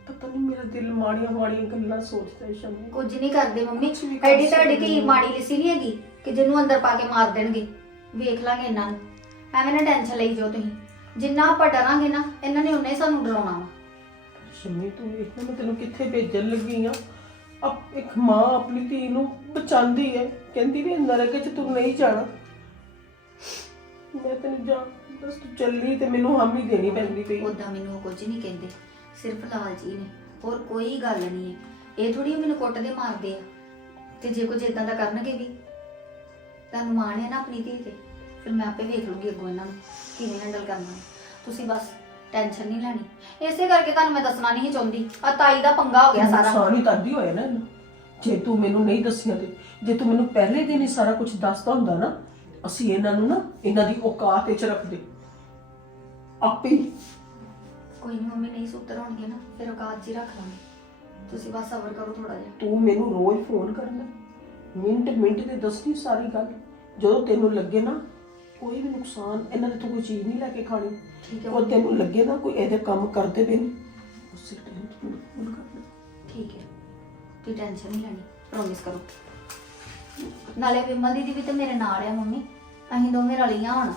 ਪਤਾ ਨਹੀਂ ਮੇਰਾ ਦਿਲ ਮਾੜੀਆਂ ਮਾੜੀਆਂ ਗੱਲਾਂ ਸੋਚਦਾ ਹੈ ਸ਼ਮੀ। ਕੁਝ ਨਹੀਂ ਕਰਦੇ ਮੰਮੀ। ਕੁਝ ਵੀ ਕਰ ਐਡੀ ਤੁਹਾਡੀ ਧੀ। ਮਾੜੀ ਲਿਸੀ ਨਹੀਂ ਹੈਗੀ ਕਿ ਜਿਹਨੂੰ ਅੰਦਰ ਪਾ ਕੇ ਮਾਰ ਦੇਣਗੇ। ਵੇਖ ਲਾਂਗੇ ਇਹਨਾਂ ਨੂੰ। ਐਵੇਂ ਨਾ ਟੈਨਸ਼ਨ ਲਈ ਜੋ ਤੁਸੀਂ। ਜਿੰਨਾ ਆਪਾਂ ਡਰਾਂਗੇ ਨਾ ਇਹਨਾਂ ਨੇ ਉਨਾ ਹੀ ਸਾਨੂੰ ਡਰਾਉਣਾ ਵਾ। ਸ਼ਮੀ ਤੂੰ ਵੇਖ ਨਾ ਮੈਂ ਤੈਨੂੰ ਕਿੱਥੇ ਭੇਜਣ ਲੱਗੀ ਆ। ਅਬ ਇੱਕ ਮਾਂ ਆਪਣੀ ਧੀ ਨੂੰ ਬਚਾਉਂਦੀ ਹੈ। ਕਹਿੰਦੀ ਵੀ ਨਰਕ 'ਚ ਤੂੰ ਨਹੀਂ ਜਾਣਾ। ਮੈਂ ਤੈਨੂੰ ਜਾ ਬਸ ਤੂੰ ਚੱਲੀ ਤੇ ਮੈਨੂੰ ਹਾਮੀ ਦੇਣੀ ਪੈਂਦੀ ਪਈ। ਉਦਾਂ ਮੈਨੂੰ ਉਹ ਕੁਝ ਨਹੀਂ ਕਹਿੰਦੇ। ਸਿਰਫ ਲਾਲਚੀ ਨੇ। ਹੋਰ ਕੋਈ ਗੱਲ ਨਹੀਂ ਹੈ। ਇਹ ਥੋੜੀ ਮੈਨੂੰ ਕੁੱਟਦੇ ਮਾਰਦੇ ਆ। ਤੇ ਜੇ ਕੁਝ ਇਦਾਂ ਦਾ ਕਰਨਗੇ ਵੀ ਤੁਹਾਨੂੰ ਮਾਣ ਹੈ ਨਾ ਆਪਣੀ ਧੀ ਤੇ ਫਿਰ ਮੈਂ ਆਪੇ ਵੇਖ ਲੂੰਗੀ ਅੱਗੋਂ ਇਹਨਾਂ ਨੂੰ ਕਿਵੇਂ ਹੈਂਡਲ ਕਰਨਾ ਹੈ। ਤੁਸੀਂ ਬਸ ਟੈਨਸ਼ਨ ਨਹੀਂ ਲੈਣੀ। ਇਸੇ ਕਰਕੇ ਤੁਹਾਨੂੰ ਮੈਂ ਦੱਸਣਾ ਨਹੀਂ ਚਾਹੁੰਦੀ। ਆ ਤਾਈ ਦਾ ਪੰਗਾ ਹੋ ਗਿਆ ਸਾਰਾ। ਨੁਕਸਾਨ ਹੀ ਤਾਂ ਅੱਧੀ ਹੋਇਆ ਨਾ ਇਹਨੂੰ। ਜੇ ਤੂੰ ਮੈਨੂੰ ਨਹੀਂ ਦੱਸਿਆ ਤੇ ਜੇ ਤੂੰ ਮੈਨੂੰ ਪਹਿਲੇ ਦਿਨ ਹੀ ਸਾਰਾ ਕੁਝ ਦੱਸਦਾ ਹੁੰਦਾ ਨਾ ਅਸੀਂ ਇਹਨਾਂ ਨੂੰ ਨਾ ਇਹਨਾਂ ਦੀ ਔਕਾਤ ਵਿੱਚ ਰੱਖਦੇ। ਆਪੇ ਹੀ। ਕੋਈ ਨਹੀਂ ਮੰਮੀ ਨਹੀਂ ਸੁੱਤਰ ਹੋਣਗੇ ਨਾ ਫਿਰ ਔਕਾਤ ਹੀ ਰੱਖ ਲਾਂਗੇ। ਤੁਸੀਂ ਬਸ ਸਬਰ ਕਰੋ ਥੋੜਾ ਜਿਹਾ। ਤੂੰ ਮੈਨੂੰ ਰੋਜ਼ ਫੋਨ ਕਰਨਾ ਮਿੰਟ ਮਿੰਟ ਤੇ ਦੱਸਦੀ ਸਾਰੀ ਗੱਲ। ਜਦੋਂ ਤੈਨੂੰ ਲੱਗੇ ਨਾ ਕੋਈ ਵੀ ਨੁਕਸਾਨ ਇਹਨਾਂ ਨੇ ਤੋਂ ਕੋਈ ਚੀਜ਼ ਨਹੀਂ ਲੈ ਕੇ ਖਾਣੀ। ਠੀਕ ਹੈ ਉਹ ਮੰਮੀ? ਤੈਨੂੰ ਲੱਗੇ ਨਾ ਕੋਈ ਇਹਦੇ ਕੰਮ ਕਰਦੇ ਪਏ ਨੇ। ਉਸੇ ਟਾਈਮ ਤੂੰ ਤੁਸੀਂ ਟੈਨਸ਼ਨ ਨਹੀਂ ਲੈਣੀ ਪ੍ਰੋਮਿਸ ਕਰੋ। ਨਾਲੇ ਵਿਮਲ ਦੀਦੀ ਵੀ ਤੇ ਮੇਰੇ ਨਾਲ ਆ ਮੰਮੀ ਅਸੀਂ ਦੋਵੇਂ ਰਲੀਆਂ ਹੁਣ।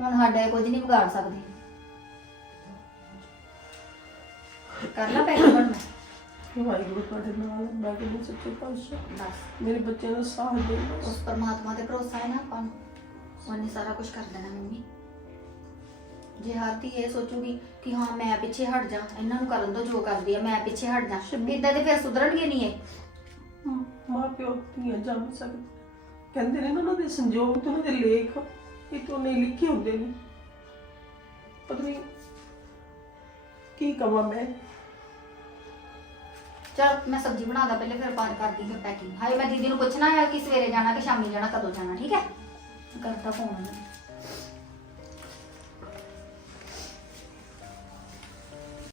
ਹੁਣ ਸਾਡਾ ਇਹ ਕੁਝ ਨਹੀਂ ਵਿਗਾੜ ਸਕਦੇ। ਕਰ ਲਾ ਪੈਕਿੰਗ ਹੁਣ ਮੈਂ। ਵਾਹਿਗੁਰੂ ਤੁਹਾਡੇ ਨਾਲ ਹੈ। ਮੈਂ ਕਹਿੰਦੀ ਸੱਚੇ ਪਾਤਸ਼ਾਹ। ਬਸ। ਮੇਰੇ ਬੱਚਿਆਂ ਦਾ ਸਾਥ ਦੇ ਉਸ ਪਰਮਾਤਮਾ ਤੇ ਭਰੋਸਾ ਹੈ ਨਾ ਆਪਾਂ ਨੂੰ। ਉਹਨੇ ਸਾਰਾ ਕੁਝ ਕਰ ਦੇਣਾ ਮੰਮੀ। ਜੇ ਹਰ ਧੀ ਇਹ ਸੋਚੂਗੀ ਕਿ ਹਾਂ ਮੈਂ ਪਿੱਛੇ ਹਟ ਜਾ। ਇਹਨਾਂ ਨੂੰ ਕਰਨ ਦੋ ਜੋ ਕਰਦੀ ਆ ਮੈਂ ਪਿੱਛੇ ਹਟ ਜਾ। ਇਦਾਂ ਤੇ ਫਿਰ ਸੁਧਰਨਗੇ ਨਹੀਂ ਇਹ? ਮਾਂ ਪਿਓ ਧੀਆਂ ਜੰਮ ਸਕਦੇ ਕਹਿੰਦੇ ਨੇ ਨਾ ਉਹਨਾਂ ਦੇ ਸੰਜੋਗ ਤੇ ਉਹਨਾਂ ਦੇ ਲੇਖ ਇਹ ਤੋਂ ਨਹੀਂ ਲਿਖੇ ਹੁੰਦੇ ਨੇ। ਪਤਾ ਨਹੀਂ ਕੀ ਕਵਾਂ ਮੈਂ। ਚਲ ਮੈਂ ਸਬਜ਼ੀ ਬਣਾਦਾ ਪਹਿਲੇ ਫਿਰ ਬਾਅਦ ਕਰਦੀ ਫਿਰ ਪੈਕਿੰਗ। ਹਾਏ ਮੈਂ ਦੀਦੀ ਨੂੰ ਪੁੱਛਣਾ ਹੈ ਕਿ ਸਵੇਰੇ ਜਾਣਾ ਕਿ ਸ਼ਾਮੀ ਜਾਣਾ ਕਦੋਂ ਜਾਣਾ ਠੀਕ ਹੈ? ਕਰਦਾ ਫੋਨ